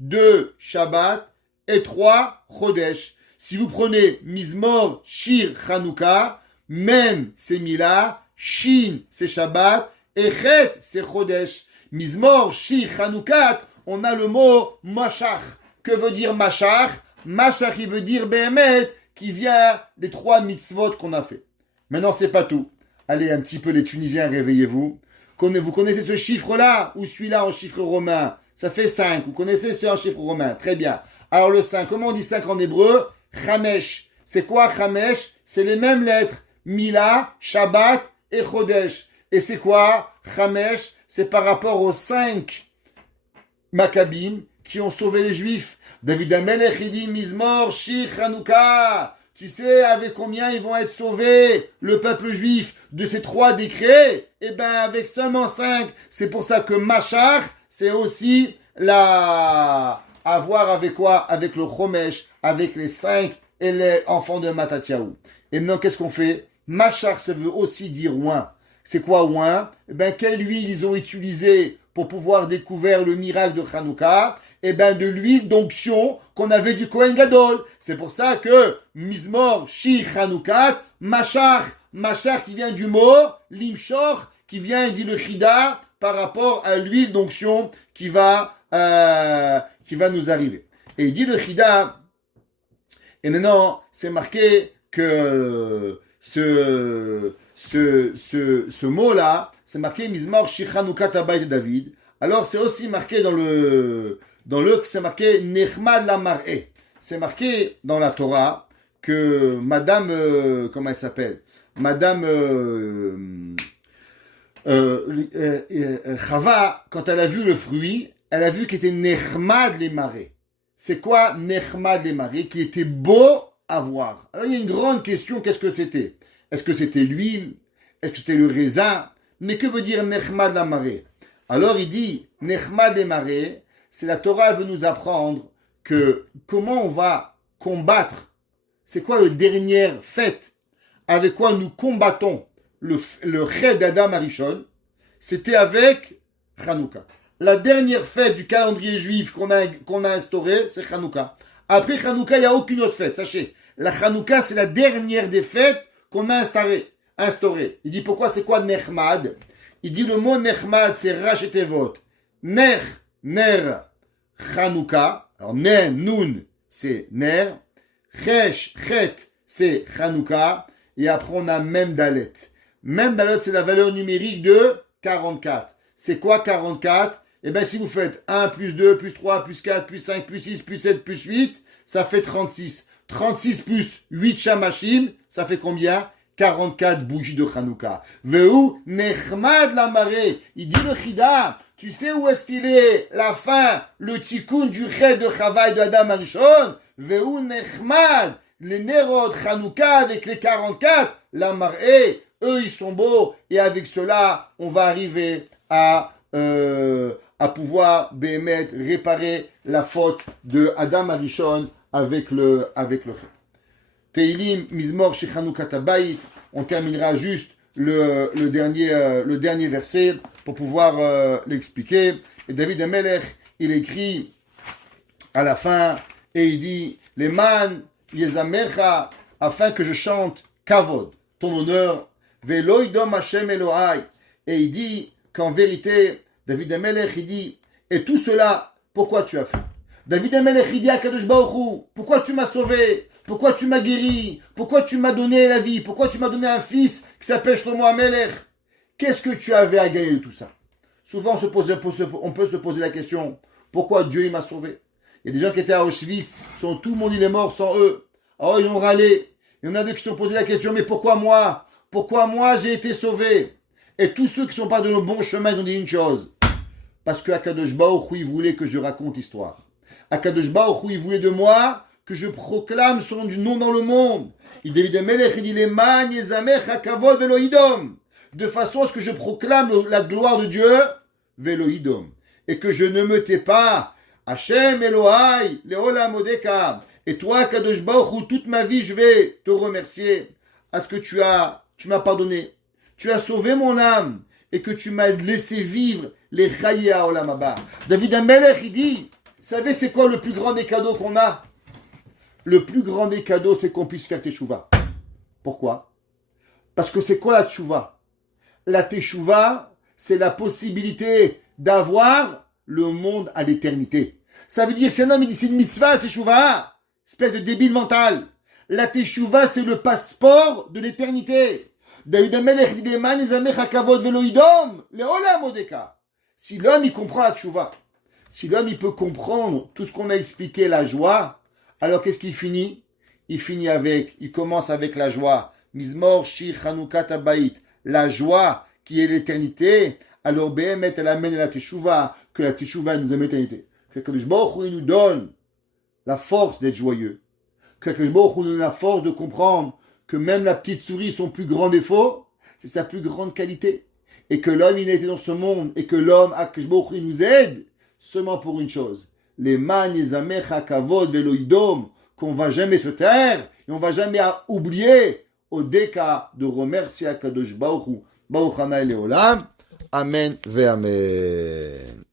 2. Shabbat. Et 3. Chodesh. Si vous prenez Mizmor, Shir, Hanouka, même c'est Mila, Shin, c'est Shabbat, et Chet, c'est Chodesh. Mizmor, Shir, Hanouka, on a le mot Mashach. Que veut dire Mashach? Mashach, il veut dire Behemet, qui vient des 3 mitzvot qu'on a fait. Maintenant, c'est pas tout. Allez, un petit peu les Tunisiens, réveillez-vous. Vous connaissez ce chiffre-là ou celui-là en chiffre romain? Ça fait 5. Vous connaissez ce en chiffre romain? Très bien. Alors le 5, comment on dit 5 en hébreu? Chamesh. C'est quoi Chamesh? C'est les mêmes lettres. Mila, Shabbat et Chodesh. Et c'est quoi Chamesh? C'est par rapport aux 5 Maccabim qui ont sauvé les Juifs. David Amelech, il dit Mizmor, Shir, Hanouka. Tu sais avec combien ils vont être sauvés, le peuple juif, de ces 3 décrets? Eh bien, avec seulement 5. C'est pour ça que Machar, c'est aussi à voir avec quoi? Avec le Chomesh, avec les 5 et les enfants de Matatiaou. Et maintenant, qu'est-ce qu'on fait? Machar, ça veut aussi dire oin. C'est quoi oin? Eh bien, quelle huile ils ont utilisé pour pouvoir découvrir le miracle de Hanouka? Eh bien, de l'huile d'onction qu'on avait du Kohen Gadol. C'est pour ça que Mizmor, Shir, Hanouka, Machar qui vient du mot, Limshor, qui vient, dit le Chida, par rapport à l'huile d'onction qui va nous arriver. Et il dit le Chida, et maintenant, c'est marqué que ce mot-là, c'est marqué Mizmor, Shir, Hanouka, Tabaït David. Alors, c'est aussi marqué c'est marqué Nechmad la Mar'eh. C'est marqué dans la Torah que Madame, comment elle s'appelle? Madame Chava, quand elle a vu le fruit, elle a vu qu'il était Nechmad les Mar'eh. C'est quoi Nechmad les Mar'eh? Qui était beau à voir. Alors, il y a une grande question, qu'est-ce que c'était? Est-ce que c'était l'huile? Est-ce que c'était le raisin? Mais que veut dire Nechmad la Mar'eh? Alors il dit, Nechmad et Maré, c'est la Torah veut nous apprendre que comment on va combattre, c'est quoi la dernière fête avec quoi nous combattons le Ched d'Adam Arishon, c'était avec Hanouka. La dernière fête du calendrier juif qu'on a instauré, c'est Hanouka. Après Hanouka, il n'y a aucune autre fête, sachez. La Hanouka, c'est la dernière des fêtes qu'on a instauré. Il dit pourquoi, c'est quoi Nechmad? Il dit le mot Nechmad, c'est Rachetevot. Ner, Hanouka. Alors, Ner, Nun, c'est Ner. Chesh, Chet, c'est Hanouka. Et après, on a Mem Dalet. Mem Dalet, c'est la valeur numérique de 44. C'est quoi 44? Eh bien, si vous faites 1 plus 2 plus 3 plus 4 plus 5 plus 6 plus 7 plus 8, ça fait 36. 36 plus 8 shamashim, ça fait combien? 44 bougies de Hanouka. Veu Nechmad la marée. Il dit le Chida, tu sais où est-ce qu'il est? La fin, le tikkun du Ched de Chavaï de Adam Arishon. Veu Nechmad, les Nerod Hanouka avec les 44, la marée. Eux, ils sont beaux. Et avec cela, on va arriver à pouvoir réparer la faute de Adam Arishon avec le Chet. Teilim, Mizmor, Shechanoukat Habayit. On terminera juste le dernier verset pour pouvoir l'expliquer. Et David Amelech, il écrit à la fin et il dit Leman Yezamecha, afin que je chante Kavod, ton honneur, Veloidom Hashem Elohai. Et il dit qu'en vérité, David Amelech, il dit et tout cela, pourquoi tu as fait? David Amelech, il dit à Kadosh Baruch Hu, pourquoi tu m'as sauvé? Pourquoi tu m'as guéri? Pourquoi tu m'as donné la vie? Pourquoi tu m'as donné un fils qui s'appelle Shlomo Amelech? Qu'est-ce que tu avais à gagner de tout ça? Souvent, on peut se poser la question, pourquoi Dieu il m'a sauvé? Il y a des gens qui étaient à Auschwitz, tout le monde il est mort sans eux. Alors ils ont râlé. Il y en a d'autres qui se sont posé la question, mais pourquoi moi? Pourquoi moi j'ai été sauvé? Et tous ceux qui ne sont pas de nos bons chemins, ils ont dit une chose. Parce que Akadosh Baruch Hu, il voulait que je raconte l'histoire. Akadosh Baruch Hu, il voulait de moi que je proclame son nom dans le monde. Il David Amelech, il dit les man yezamech hakavod veloidom. De façon à ce que je proclame la gloire de Dieu, veloidom. Et que je ne me tais pas. Hashem Elohai, leolam odeka. Et toi, Kadosh Baruch Hu, toute ma vie, je vais te remercier à ce que tu m'as pardonné. Tu as sauvé mon âme et que tu m'as laissé vivre les chaya olam haba. David Amelech, il dit, vous savez, c'est quoi le plus grand des cadeaux qu'on a? Le plus grand des cadeaux, c'est qu'on puisse faire teshuva. Pourquoi? Parce que c'est quoi la teshuva? La teshuva, c'est la possibilité d'avoir le monde à l'éternité. Ça veut dire, si un homme il dit c'est une mitzvah, teshuva, espèce de débile mental. La teshuva, c'est le passeport de l'éternité. David Amelech dit man ezamech hakavod veloidom leolam odeka. Si l'homme il comprend la teshuva, si l'homme il peut comprendre tout ce qu'on a expliqué, la joie, alors qu'est-ce qu'il finit? Il commence avec la joie. Mizmor shir Chanoukat Habayit, la joie qui est l'éternité. Alors Behemet elle amène la teshuva, que la teshuva nous amène l'éternité. Que Kadosh Baruch Hu nous donne la force d'être joyeux. Que Kadosh Baruch Hu nous donne la force de comprendre que même la petite souris, son plus grand défaut, c'est sa plus grande qualité. Et que l'homme, il a été dans ce monde, et que l'homme, Kadosh Baruch Hu, nous aide seulement pour une chose. Les man yezamech hakavod veloidom, qu'on va jamais se taire, et on va jamais oublier, au déca de remercier Kadosh Baruch Hu, Baruch Hanai Leolam. Amen ve Amen.